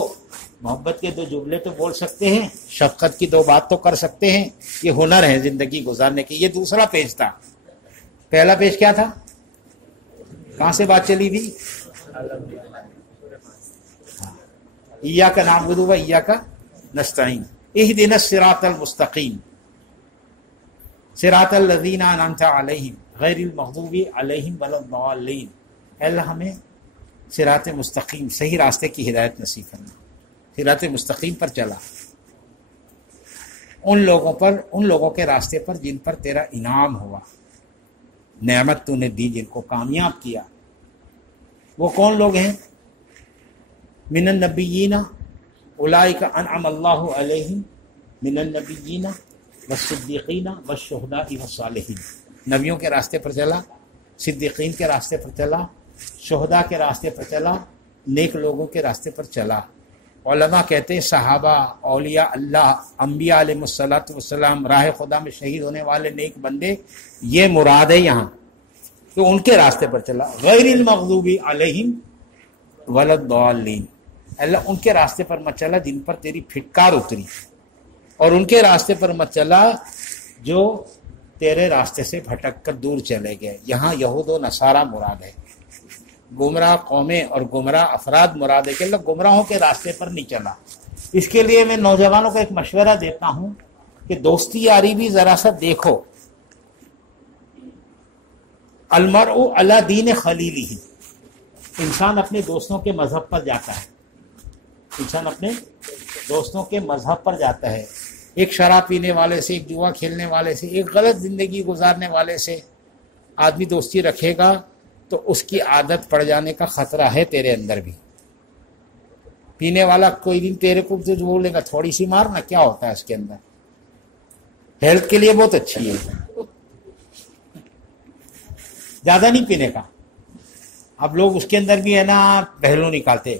محبت کے 2 جملے تو بول سکتے ہیں، شفقت کی 2 بات تو کر سکتے ہیں. یہ ہنر ہے زندگی گزارنے کی. یہ دوسرا پیج تھا. پہلا پیج کیا تھا؟ کہاں سے بات چلی تھی؟ ایاک نعبد و ایاک نستعین اہدنا الصراط المستقیم صراط الذین انعمت علیہم غیر المغضوب علیہم ولا الضالین. اے اللہ ہمیں صراط مستقیم، صحیح راستے کی ہدایت نصیب کرنا. صراط مستقیم پر چلا، ان لوگوں کے راستے پر جن پر تیرا انعام ہوا، نعمت تو نے دی، جن کو کامیاب کیا. وہ کون لوگ ہیں؟ من النبیین اولئک انعم اللہ علیہم من النبیین والصدیقین والشہداء والصالحین. نبیوں کے راستے پر چلا، صدیقین کے راستے پر چلا، شہداء کے راستے پر چلا، نیک لوگوں کے راستے پر چلا. علماء کہتے ہیں صحابہ، اولیاء اللہ، انبیاء علیہ الصلوۃ والسلام، راہ خدا میں شہید ہونے والے نیک بندے، یہ مراد ہے یہاں تو ان کے راستے پر چلا. غیر المغضوب علیہم ولا الضالین. اللہ ان کے راستے پر مت چلا جن پر تیری پھٹکار اتری، اور ان کے راستے پر مت چلا جو تیرے راستے سے بھٹک کر دور چلے گئے. یہاں یہود و نصارہ مراد ہے. گمراہ قومیں اور گمراہ افراد مراد ہے کہ اللہ گمراہوں کے راستے پر نہیں چلا. اس کے لیے میں نوجوانوں کو ایک مشورہ دیتا ہوں کہ دوستی یاری بھی ذرا سا دیکھو. المرء علی دین خلیلہ. انسان اپنے دوستوں کے مذہب پر جاتا ہے. انسان اپنے دوستوں کے مذہب پر جاتا ہے. ایک شراب پینے والے سے، ایک جوا کھیلنے والے سے، ایک غلط زندگی گزارنے والے سے آدمی دوستی رکھے گا تو اس کی عادت پڑ جانے کا خطرہ ہے تیرے اندر بھی. پینے والا کوئی دن تیرے کو بولے گا تھوڑی سی مارنا، کیا ہوتا ہے اس کے اندر؟ ہیلتھ کے لیے بہت اچھی ہے. زیادہ نہیں پینے کا. اب لوگ اس کے اندر بھی ہے نا پہلو نکالتے.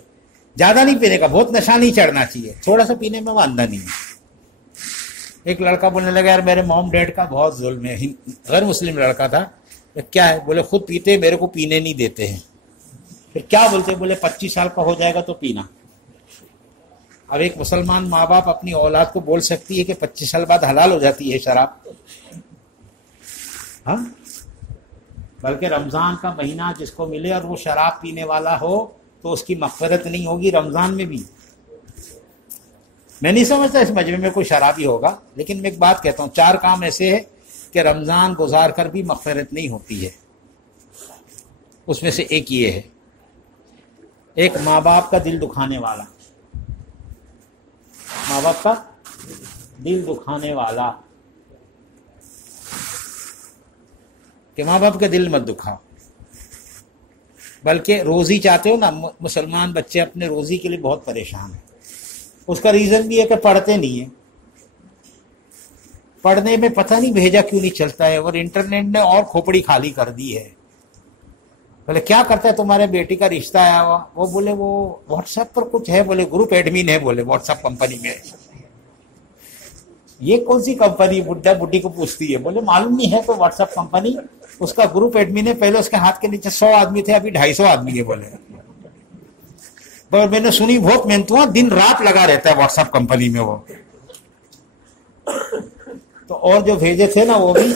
زیادہ نہیں پینے کا، بہت نشہ نہیں چڑھنا چاہیے، تھوڑا سا پینے میں وہ اندھا نہیں ہے. ایک لڑکا بولنے لگا یار میرے موم ڈیڈ کا بہت ظلم ہے. غیر مسلم لڑکا تھا. کیا ہے؟ بولے خود پیتے، میرے کو پینے نہیں دیتے ہیں. پھر کیا بولتے؟ بولے 25 سال کا ہو جائے گا تو پینا. اب ایک مسلمان ماں باپ اپنی اولاد کو بول سکتی ہے کہ 25 سال بعد حلال ہو جاتی ہے شراب؟ ہاں. بلکہ رمضان کا مہینہ جس کو ملے اور وہ شراب پینے والا ہو تو اس کی مغفرت نہیں ہوگی رمضان میں بھی. میں نہیں سمجھتا اس مجمع میں کوئی شرابی ہوگا، لیکن میں ایک بات کہتا ہوں، 4 کام ایسے ہیں کہ رمضان گزار کر بھی مغفرت نہیں ہوتی ہے. اس میں سے ایک یہ ہے، ایک ماں باپ کا دل دکھانے والا. ماں باپ کا دل دکھانے والا، کہ ماں باپ کا دل مت دکھاؤ، بلکہ روزی چاہتے ہو نا. مسلمان بچے اپنے روزی کے لیے بہت پریشان ہیں. اس کا ریزن بھی ہے کہ پڑھتے نہیں ہیں. پڑھنے میں پتہ نہیں بھیجا کیوں نہیں چلتا ہے، اور انٹرنیٹ نے اور کھوپڑی خالی کر دی ہے. بولے کیا کرتا ہے تمہارے بیٹی کا رشتہ آیا ہوا؟ وہ بولے وہ واٹس ایپ پر کچھ ہے، بولے گروپ ایڈمن ہے، بولے واٹس ایپ کمپنی میں. یہ کون سی کمپنی؟ بڈھا بڈھی کو پوچھتی ہے. بولے معلوم نہیں ہے کوئی واٹس ایپ کمپنی، اس کا گروپ ایڈمن ہے. پہلے اس کے ہاتھ کے نیچے 100 آدمی تھے، ابھی 250 آدمی ہے. بولے میں نے سنی بہت محنت ہوا، دن رات لگا رہتا ہے واٹس ایپ کمپنی میں وہ. تو اور جو بھیجے تھے نا وہ بھی.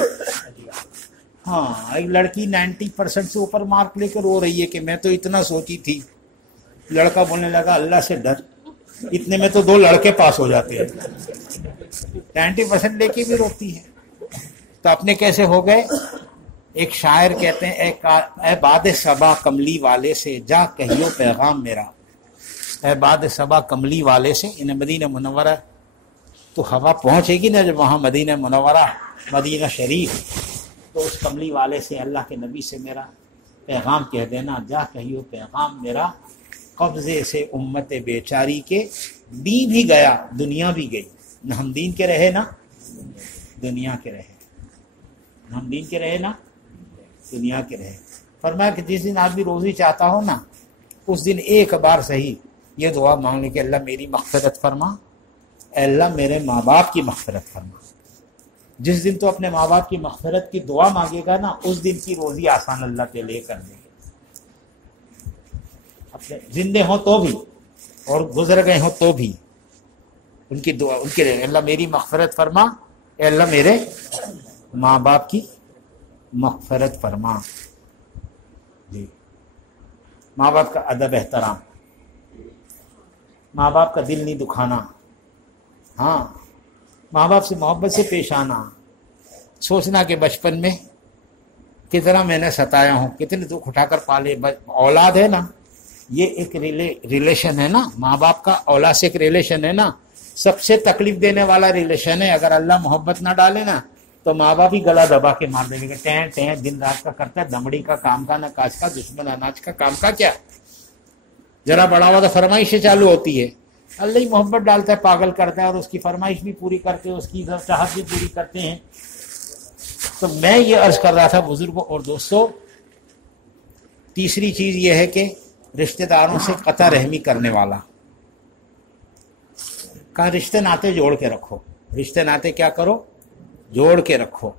ہاں ایک لڑکی 90% سے اوپر مارک لے کے رو رہی ہے کہ میں تو اتنا سوچی تھی. لڑکا بولنے لگا اللہ سے ڈر، اتنے میں تو 2 لڑکے پاس ہو جاتے ہیں. 90% لے کے بھی روتی ہے. تو اپنے کیسے ہو گئے؟ ایک شاعر کہتے ہیں اے باد صبا کملی والے سے جا کہیو پیغام میرا، اے باد صبا کملی والے سے، انہیں مدینہ منورہ تو ہوا پہنچے گی نا جب وہاں مدینہ منورہ مدینہ شریف، تو اس کملی والے سے اللہ کے نبی سے میرا پیغام کہہ دینا، جا کہیو پیغام میرا، قبضے سے امت بیچاری کے دین بھی گیا دنیا بھی گئی، نہ ہم دین کے رہے نا دنیا کے رہے، نہ ہم دین کے رہے نا دنیا کے رہے۔ فرمایا کہ جس دن آدمی روزی چاہتا ہو نا، اس دن ایک بار صحیح یہ دعا مانگ لے کہ اللہ میری مغفرت فرما، اے اللہ میرے ماں باپ کی مغفرت فرما۔ جس دن تو اپنے ماں باپ کی مغفرت کی دعا مانگے گا نا، اس دن کی روزی آسان اللہ کے لے کر دے گا، اپنے زندے ہوں تو بھی اور گزر گئے ہوں تو بھی ان کی دعا، ان کے لیے اللہ میری مغفرت فرما، اے اللہ میرے ماں باپ کی مغفرت فرما۔ جی، ماں باپ کا ادب احترام، ماں باپ کا دل نہیں دکھانا، ہاں ماں باپ سے محبت سے پیش آنا، سوچنا کہ بچپن میں کتنا میں نے ستایا ہوں، کتنے دکھ اٹھا کر پالے، اولاد ہے نا یہ ایک ریلیشن ہے نا، ماں باپ کا اولاد سے ایک ریلیشن ہے نا، سب سے تکلیف دینے والا ریلیشن ہے۔ اگر اللہ محبت نہ ڈالے نا تو ماں باپ ہی گلا دبا کے مار دیں گے، ٹین ٹین دن رات کا کرتا ہے، دمڑی کا کام کا نہ کاج کا، دشمن اناج کا کام کا کیا، ذرا بڑا ہوا تو فرمائشیں چالو ہوتی ہے، اللہ ہی محبت ڈالتا ہے، پاگل کرتا ہے، اور اس کی فرمائش بھی پوری کرتے ہیں، اس کی چاہت بھی پوری کرتے ہیں۔ تو میں یہ عرض کر رہا تھا بزرگوں اور دوستوں، تیسری چیز یہ ہے کہ رشتہ داروں سے قطع رحمی کرنے والا کا رشتے ناطے جوڑ کے رکھو، رشتے ناطے کیا کرو، جوڑ کے رکھو،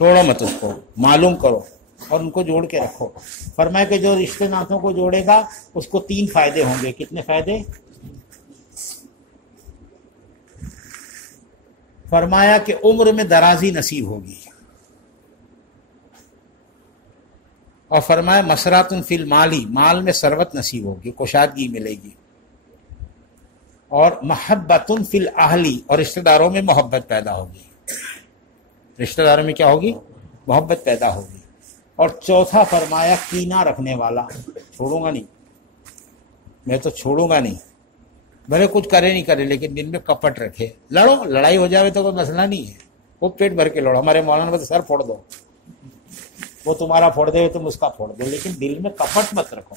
توڑو مت، اس کو معلوم کرو اور ان کو جوڑ کے رکھو۔ فرمایا کہ جو رشتے ناطوں کو جوڑے گا اس کو 3 فائدے ہوں گے۔ کتنے فائدے؟ فرمایا کہ عمر میں درازی نصیب ہوگی، اور فرمایا مسرات فی المالی، مال میں ثروت نصیب ہوگی، کشادگی ملے گی، اور محبت فی الاہلی، اور رشتہ داروں میں محبت پیدا ہوگی، رشتہ داروں میں کیا ہوگی؟ محبت پیدا ہوگی۔ اور چوتھا فرمایا کینہ رکھنے والا، چھوڑوں گا نہیں، میں تو چھوڑوں گا نہیں، بھلے کچھ کرے نہیں کرے لیکن دل میں کپٹ رکھے، لڑو، لڑائی ہو جاوے تو کوئی مسئلہ نہیں ہے، وہ پیٹ بھر کے لڑو، ہمارے مولانا بولتے سر پھوڑ دو، وہ تمہارا پھوڑ دے تم اس کا پھوڑ دو، لیکن دل میں کپٹ مت رکھو،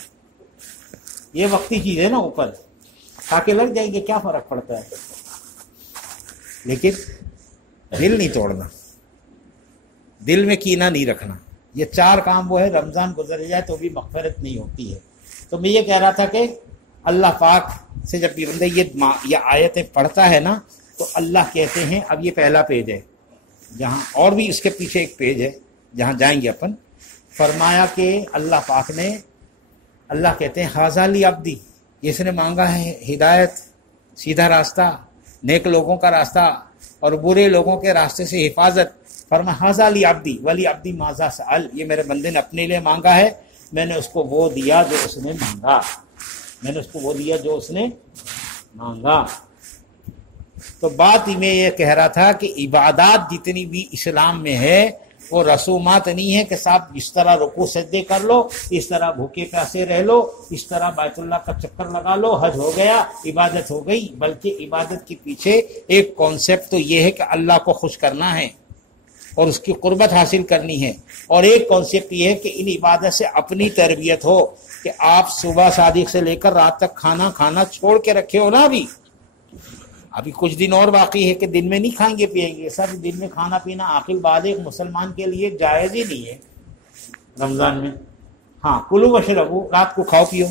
یہ وقتی چیز ہے نا، اوپر کھا کے لگ جائیں گے کیا فرق پڑتا ہے، لیکن دل نہیں توڑنا، دل میں کینہ نہیں رکھنا۔ یہ 4 کام وہ ہے، رمضان گزر جائے تو بھی مغفرت نہیں ہوتی ہے۔ تو میں یہ کہہ رہا تھا کہ اللہ پاک سے جب یہ بندہ یہ آیتیں پڑھتا ہے نا تو اللہ کہتے ہیں، اب یہ پہلا پیج ہے جہاں، اور بھی اس کے پیچھے ایک پیج ہے جہاں جائیں گے اپن، فرمایا کہ اللہ پاک نے، اللہ کہتے ہیں ھذا لی عبدی، جس نے مانگا ہے ہدایت، سیدھا راستہ، نیک لوگوں کا راستہ اور برے لوگوں کے راستے سے حفاظت، فرمایا ھذا لی عبدی ولی عبدی ماذا سأل، یہ میرے بندے نے اپنے لیے مانگا ہے، میں نے اس کو وہ دیا جو اس نے مانگا، میں نے اس کو وہ دیا جو اس نے مانگا۔ تو بات میں یہ کہہ رہا تھا کہ عبادات جتنی بھی اسلام میں ہے وہ رسومات نہیں ہے کہ صاحب اس طرح رکوع سجدے کر لو، اس طرح بھوکے پیاسے رہ لو، اس طرح بیت اللہ کا چکر لگا لو، حج ہو گیا، عبادت ہو گئی، بلکہ عبادت کے پیچھے ایک کانسیپٹ تو یہ ہے کہ اللہ کو خوش کرنا ہے اور اس کی قربت حاصل کرنی ہے، اور ایک کانسیپٹ یہ ہے کہ ان عبادت سے اپنی تربیت ہو کہ آپ صبح صادق سے لے کر رات تک کھانا چھوڑ کے رکھے ہو نا، ابھی کچھ دن اور باقی ہے کہ دن میں نہیں کھائیں گے پیئیں گے، سب دن میں کھانا پینا عاقل بالغ مسلمان کے لیے جائز ہی نہیں ہے رمضان میں۔ ہاں کلو وشربو، رات کو کھاؤ پیو۔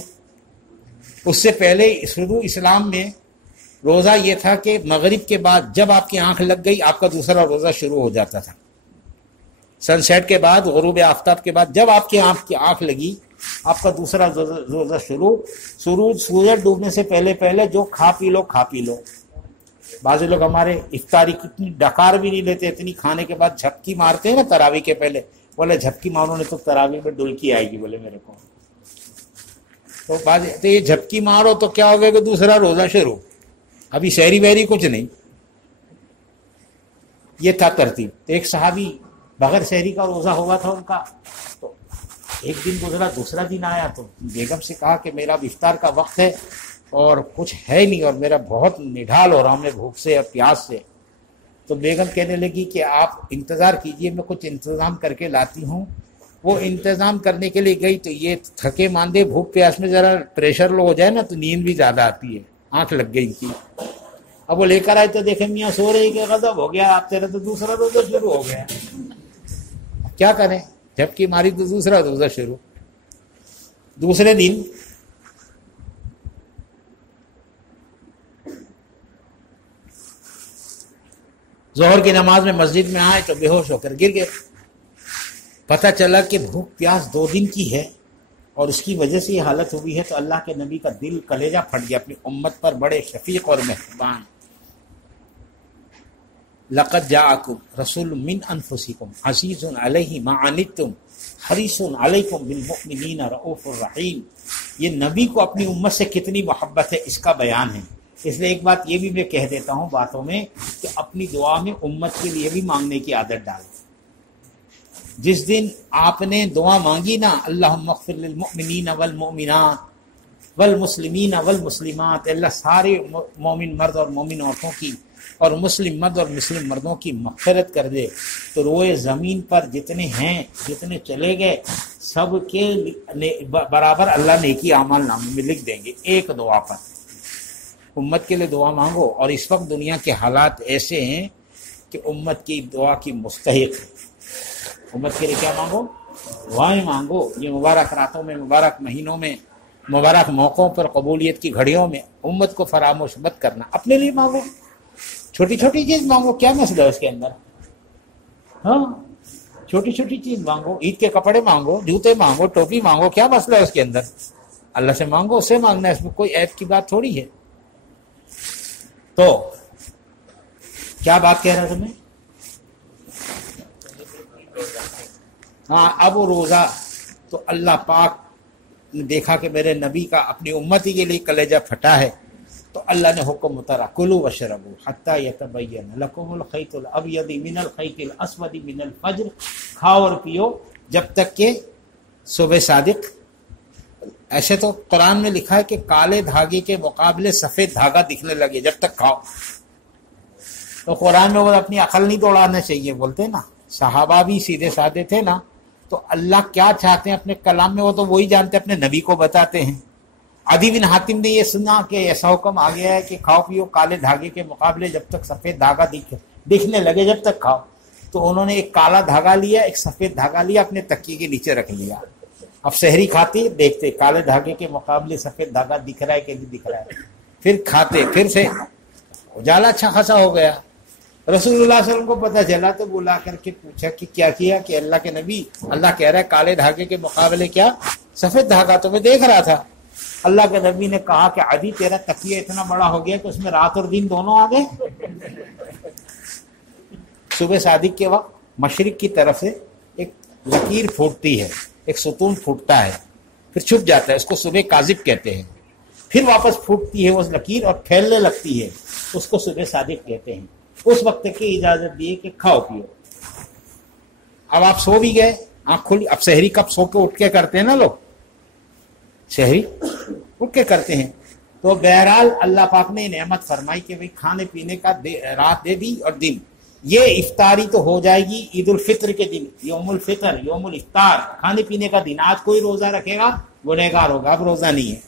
اس سے پہلے شروع اسلام میں روزہ یہ تھا کہ مغرب کے بعد جب آپ کی آنکھ لگ گئی آپ کا دوسرا روزہ شروع ہو جاتا تھا، سن سیٹ کے بعد، غروب آفتاب کے بعد جب آپ کی آنکھ لگی آپ کا دوسرا روزہ شروع، سورج ڈوبنے سے پہلے جو کھا پی لو۔ بعض لوگ ہمارے افطاری کتنی ڈکار بھی نہیں لیتے، اتنی کھانے کے بعد جھپکی مارتے ہیں نا تراویح کے پہلے، بولے جھپکی مارو نہیں تو تراویح میں ڈلکی آئے گی، بولے میرے کو تو یہ جھپکی مارو تو کیا ہوگا کہ دوسرا روزہ شروع، ابھی سحری وحری کچھ نہیں، یہ تھا ترتیب۔ تو ایک صحابی بغیر شہری کا روزہ ہوا تھا ان کا. تو ایک دن گزرا، دوسرا دن آیا تو بیگم سے کہا کہ میرا افطار کا وقت ہے اور کچھ ہے نہیں اور میرا بہت نڈھال ہو رہا ہوں میں بھوک سے اور پیاس سے. تو بیگم کہنے لگی کہ آپ انتظار کیجئے، میں کچھ انتظام کر کے لاتی ہوں. وہ انتظام کرنے کے لیے گئی تو یہ تھکے ماندے بھوک پیاس میں ذرا پریشر لو ہو جائے نا تو نیند بھی زیادہ آتی ہے، آنکھ لگ گئی تھی. اب وہ لے کر آئے تو دیکھے میاں سو رہی کہ غضب ہو گیا، آپ تیرا تو دوسرا روزہ شروع ہو گیا. کیا کریں، جھپکی ماری تو دوسرا روزہ شروع. دوسرے دن ظہر کی نماز میں مسجد میں آئے تو بے ہوش ہو کر گر گئے. پتہ چلا کہ بھوک پیاس 2 دن کی ہے اور اس کی وجہ سے یہ حالت ہوئی ہے. تو اللہ کے نبی کا دل کلیجہ پھٹ گیا، اپنی امت پر بڑے شفیق اور مہربان. لقد جاءکم رسول من انفسکم عزیز علیہ ما عنتم حریص علیکم بالمؤمنین رؤوف الرحیم. یہ نبی کو اپنی امت سے کتنی محبت ہے اس کا بیان ہے. اس لیے ایک بات یہ بھی میں کہہ دیتا ہوں باتوں میں کہ اپنی دعا میں امت کے لیے بھی مانگنے کی عادت ڈالیں. جس دن آپ نے دعا مانگی نا، اللہم اغفر للمؤمنین والمؤمنات والمسلمین والمسلمات، اللہ سارے مومن مرد اور مومن عورتوں کی اور مسلم مرد اور مسلم مردوں کی مغفرت کر دے، تو روئے زمین پر جتنے ہیں جتنے چلے گئے سب کے برابر اللہ نیکی اعمال نامے میں لکھ دیں گے ایک دعا پر. امت کے لیے دعا مانگو. اور اس وقت دنیا کے حالات ایسے ہیں کہ امت کی دعا کی مستحق ہے. امت کے لیے کیا مانگو؟ دعائیں مانگو. یہ مبارک راتوں میں، مبارک مہینوں میں، مبارک موقعوں پر، قبولیت کی گھڑیوں میں امت کو فراموش مت کرنا. اپنے لیے مانگو، چھوٹی چھوٹی چیز مانگو، کیا مسئلہ ہے اس کے اندر؟ ہاں چھوٹی چھوٹی چیز مانگو، عید کے کپڑے مانگو، جوتے مانگو، ٹوپی مانگو، کیا مسئلہ ہے اس کے اندر؟ اللہ سے مانگو، اس سے مانگنا ہے، اس میں کوئی عیب کی بات تھوڑی ہے. تو کیا بات کہہ رہا تھا میں؟ ہاں اب وہ روزہ تو اللہ پاک نے دیکھا کہ میرے نبی کا اپنی امتی کے لیے کلیجہ پھٹا ہے تو اللہ نے حکم اتارا، کلوا واشربوا حتی یتبین لکم الخیط الابیض من الخیط الاسود من الفجر. کھاؤ اور پیو جب تک کہ صبح صادق. ایسے تو قرآن میں لکھا ہے کہ کالے دھاگے کے مقابلے سفید دھاگا دکھنے لگے جب تک کھاؤ. تو قرآن میں وہ اپنی عقل نہیں دوڑانا چاہیے، بولتے نا صحابہ بھی سیدھے سادے تھے نا، تو اللہ کیا چاہتے ہیں اپنے کلام میں وہ تو وہی جانتے، اپنے نبی کو بتاتے ہیں. عدی بن حاتم نے یہ سنا کہ ایسا حکم آ گیا ہے کہ کھاؤ پیو کالے دھاگے کے مقابلے جب تک سفید دھاگا دکھنے لگے جب تک کھاؤ. تو انہوں نے ایک کالا دھاگا لیا، ایک سفید دھاگا لیا، اپنے تکیے کے نیچے رکھ لیا. اب سحری کھاتے دیکھتے کالے دھاگے کے مقابلے سفید دھاگا دکھ رہا ہے کہ نہیں دکھ رہا ہے، پھر کھاتے، پھر سے اجالا اچھا خاصا ہو گیا. رسول اللہ صلی اللہ علیہ وسلم کو پتہ چلا تو بلا کر کے پوچھا کہ کیا کیا؟ کہ اللہ کے نبی، اللہ کہہ رہا ہے کالے دھاگے کے مقابلے کیا سفید دھاگا، تو میں دیکھ رہا تھا. اللہ کے نبی نے کہا کہ عدی تیرا تکیہ اتنا بڑا ہو گیا کہ اس میں رات اور دن دونوں آ گئے. صبح صادق کے وقت مشرق کی طرف سے ایک لکیر پھوٹتی ہے، ایک ستون پھوٹتا ہے، پھر چھپ جاتا ہے، اس کو صبح کاذب کہتے ہیں. پھر واپس پھوٹتی ہے وہ لکیر اور پھیلنے لگتی ہے، اس کو صبح صادق کہتے ہیں. اس وقت کی اجازت دی کہ کھاؤ پیو. اب آپ سو بھی گئے، آنکھ کھلی. اب سحری کب سو کے اٹھ کے کرتے ہیں نا لوگ، سحری اٹھ کے کرتے ہیں. تو بہرحال اللہ پاک نے نعمت فرمائی کہ بھئی کھانے پینے کا رات دے دی اور دن. یہ افطاری تو ہو جائے گی عید الفطر کے دن، یوم الفطر، یوم الافطار، کھانے پینے کا دن. آج کوئی روزہ رکھے گا گنہگار ہوگا، اب روزہ نہیں ہے.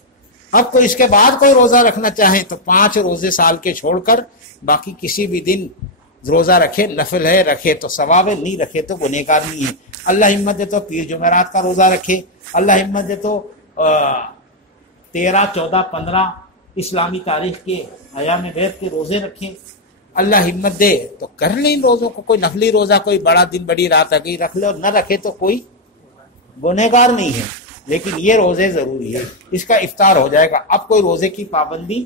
اب تو اس کے بعد کوئی روزہ رکھنا چاہیں تو 5 روزے سال کے چھوڑ کر باقی کسی بھی دن روزہ رکھے، نفل ہے رکھے تو ثواب ہے، نہیں رکھے تو گنہگار نہیں ہے. اللہ ہمت دے تو پیر جمعرات کا روزہ رکھے، اللہ ہمت دے تو 13، 14، 15 اسلامی تاریخ کے ایام بیت کے روزے رکھیں. اللہ ہمت دے تو کر لیں ان روزوں کو. کوئی نفلی روزہ، کوئی بڑا دن بڑی رات آ گئی رکھ لے، اور نہ رکھے تو کوئی گنہگار نہیں ہے. لیکن یہ روزے ضروری ہے، اس کا افطار ہو جائے گا. اب کوئی روزے کی پابندی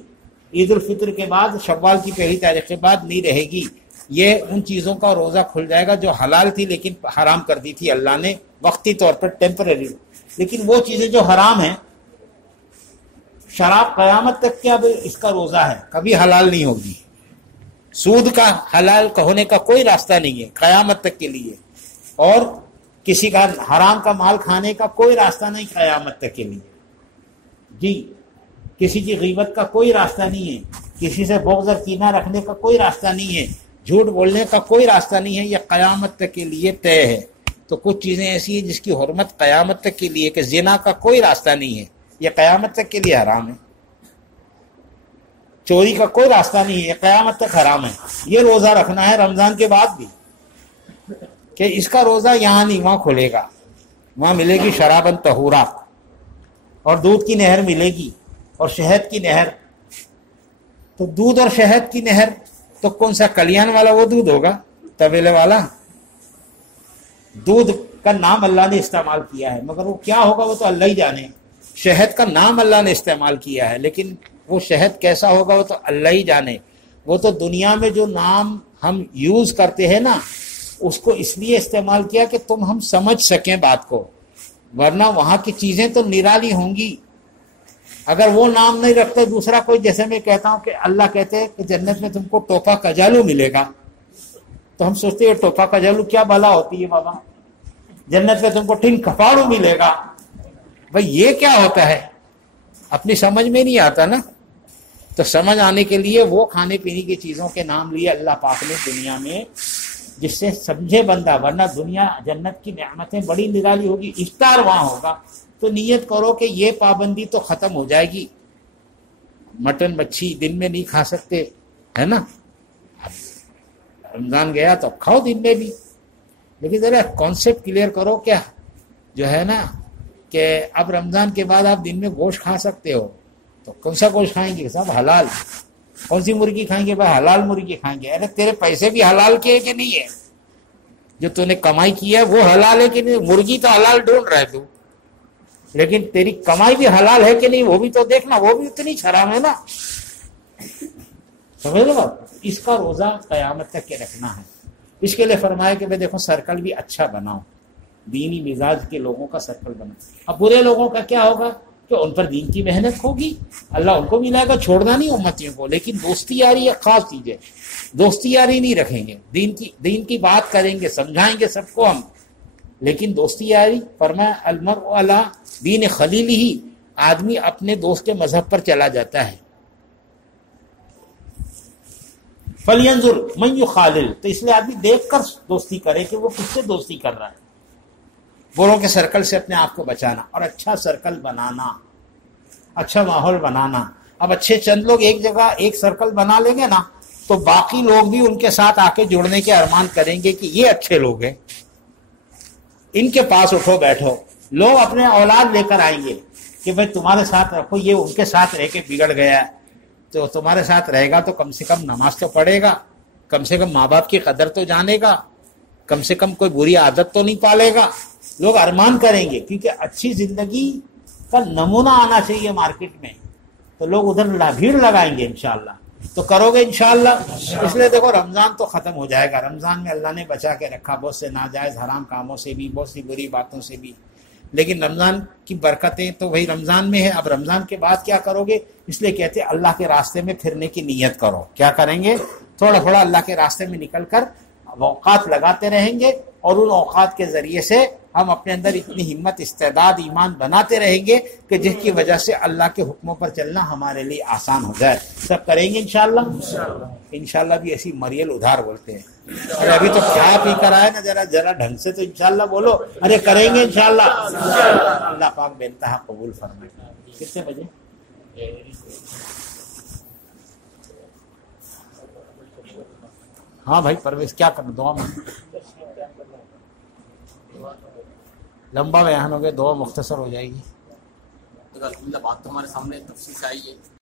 عید الفطر کے بعد، شوال کی پہلی تاریخ کے بعد نہیں رہے گی. یہ ان چیزوں کا روزہ کھل جائے گا جو حلال تھی لیکن حرام کر دی تھی اللہ نے وقتی طور پر، ٹیمپرری. لیکن وہ چیزیں جو حرام ہیں، شراب قیامت تک کیا اس کا روزہ ہے، کبھی حلال نہیں ہوگی. سود کا حلال ہونے کا کوئی راستہ نہیں ہے قیامت تک کے لیے. اور کسی کا حرام کا مال کھانے کا کوئی راستہ نہیں قیامت تک کے لیے. جی کسی کی غیبت کا کوئی راستہ نہیں ہے، کسی سے بغض اور کینہ رکھنے کا کوئی راستہ نہیں ہے، جھوٹ بولنے کا کوئی راستہ نہیں ہے. یہ قیامت تک کے لیے طے ہے. تو کچھ چیزیں ایسی ہیں جس کی حرمت قیامت تک کے لیے، کہ زنا کا کوئی راستہ نہیں ہے، یہ قیامت تک کے لیے حرام ہے. چوری کا کوئی راستہ نہیں ہے، یہ قیامت تک حرام ہے. یہ روزہ رکھنا ہے رمضان کے بعد بھی، کہ اس کا روزہ یہاں نہیں وہاں کھلے گا، وہاں ملے گی شرابن طہورا، اور دودھ کی نہر ملے گی اور شہد کی نہر. تو دودھ اور شہد کی نہر تو کون سا کلیان والا وہ دودھ ہوگا، طویلے والا؟ دودھ کا نام اللہ نے استعمال کیا ہے، مگر وہ کیا ہوگا وہ تو اللہ ہی جانے. شہد کا نام اللہ نے استعمال کیا ہے، لیکن وہ شہد کیسا ہوگا وہ تو اللہ ہی جانے. وہ تو دنیا میں جو نام ہم یوز کرتے ہیں نا، اس کو اس لیے استعمال کیا کہ ہم سمجھ سکیں بات کو، ورنہ وہاں کی چیزیں تو نرالی ہوں گی. اگر وہ نام نہیں رکھتے دوسرا کوئی، جیسے میں کہتا ہوں کہ اللہ کہتے ہیں کہ جنت میں تم کو ٹوپا کجالو ملے گا، تو ہم سوچتے ہیں ٹوپا کجالو کیا بلا ہوتی ہے بابا. جنت میں تم کو ٹن کپاڑو ملے گا، بھئی یہ کیا ہوتا ہے؟ اپنی سمجھ میں نہیں آتا نا. تو سمجھ آنے کے لیے وہ کھانے پینے کی چیزوں کے نام لیے اللہ پاک نے دنیا میں، جس سے سمجھے بندہ. ورنہ دنیا جنت کی نعمتیں بڑی نرالی ہوگی، افطار وہاں ہوگا. تو نیت کرو کہ یہ پابندی تو ختم ہو جائے گی، مٹن مچھی دن میں نہیں کھا سکتے، ہے نا. رمضان گیا تو کھاؤ دن میں بھی، لیکن ذرا کانسیپٹ کلیئر کرو. کیا جو ہے نا کہ اب رمضان کے بعد آپ دن میں گوشت کھا سکتے ہو، تو کون سا گوشت کھائیں گے؟ صاحب حلال. کون سی مرغی کھائیں گے؟ بھائی حلال مرغی کھائیں گے. ارے تیرے پیسے بھی حلال کے کہ نہیں ہے؟ جو تو نے کمائی کی ہے وہ حلال ہے کہ نہیں؟ مرغی تو حلال ڈھونڈ رہا ہے تو، لیکن تیری کمائی بھی حلال ہے کہ نہیں وہ بھی تو دیکھنا، وہ بھی اتنی حرام ہے نا. سمجھ لو بات. اس کا روزہ قیامت تک کے رکھنا ہے. اس کے لیے فرمایا کہ دیکھو سرکل بھی اچھا بناؤ، دینی مزاج کے لوگوں کا سرکل بناؤ. اب برے لوگوں کا کیا ہوگا کہ ان پر دین کی محنت ہوگی، اللہ ان کو ملائے گا، چھوڑنا نہیں امتیوں کو. لیکن دوستی یاری ایک خاص چیز ہے، دوستی یاری نہیں رکھیں گے، دین کی بات کریں گے، سمجھائیں گے سب کو ہم، لیکن دوستی یاری فرمایا المرء علی دین خلیلہ، آدمی اپنے دوست کے مذہب پر چلا جاتا ہے. فلینظر من یخالل، تو اس لیے آدمی دیکھ کر دوستی کرے کہ وہ کس سے دوستی کر رہا ہے. بروں کے سرکل سے اپنے آپ کو بچانا اور اچھا سرکل بنانا، اچھا ماحول بنانا. اب اچھے چند لوگ ایک جگہ ایک سرکل بنا لیں گے نا، تو باقی لوگ بھی ان کے ساتھ آ کے جڑنے کے ارمان کریں گے کہ یہ اچھے لوگ ہیں، ان کے پاس اٹھو بیٹھو. لوگ اپنے اولاد لے کر آئیں گے کہ بھائی تمہارے ساتھ رکھو، یہ ان کے ساتھ رہ کے بگڑ گیا ہے، تو تمہارے ساتھ رہے گا تو کم سے کم نماز تو پڑھے گا، کم سے کم ماں باپ کی قدر تو جانے گا، کم سے کم کوئی بری عادت تو نہیں پالے گا. لوگ ارمان کریں گے، کیونکہ اچھی زندگی کا نمونہ آنا چاہیے مارکیٹ میں، تو لوگ ادھر بھیڑ لگائیں گے انشاءاللہ. تو کرو گے انشاءاللہ. اس لیے دیکھو رمضان تو ختم ہو جائے گا، رمضان میں اللہ نے بچا کے رکھا بہت سے ناجائز حرام کاموں سے بھی، بہت سی بری باتوں سے بھی، لیکن رمضان کی برکتیں تو وہی رمضان میں ہے. اب رمضان کے بعد کیا کرو گے؟ اس لیے کہتے ہیں اللہ کے راستے میں پھرنے کی نیت کرو. کیا کریں گے؟ تھوڑا تھوڑا اللہ کے راستے میں نکل کر اوقات لگاتے رہیں گے، اور ان اوقات کے ذریعے سے ہم اپنے اندر اتنی ہمت، استعداد، ایمان بناتے رہیں گے کہ جس کی وجہ سے اللہ کے حکموں پر چلنا ہمارے لیے آسان ہو جائے. سب کریں گے انشاءاللہ. انشاءاللہ بھی ایسی مریل ادھار بولتے ہیں. ارے ابھی تو کھا پی کر آئے نا، ذرا ڈھنگ سے تو انشاءاللہ بولو. ارے کریں گے انشاءاللہ. اللہ پاک بے انتہا قبول فرمائے. کتنے بجے؟ ہاں بھائی پرویز کیا کرنا، دعا میں لمبا بیان ہو گیا، دعا مختصر ہو جائے گی. الحمدللہ بات تو ہمارے سامنے تفصیل سے آئی ہے.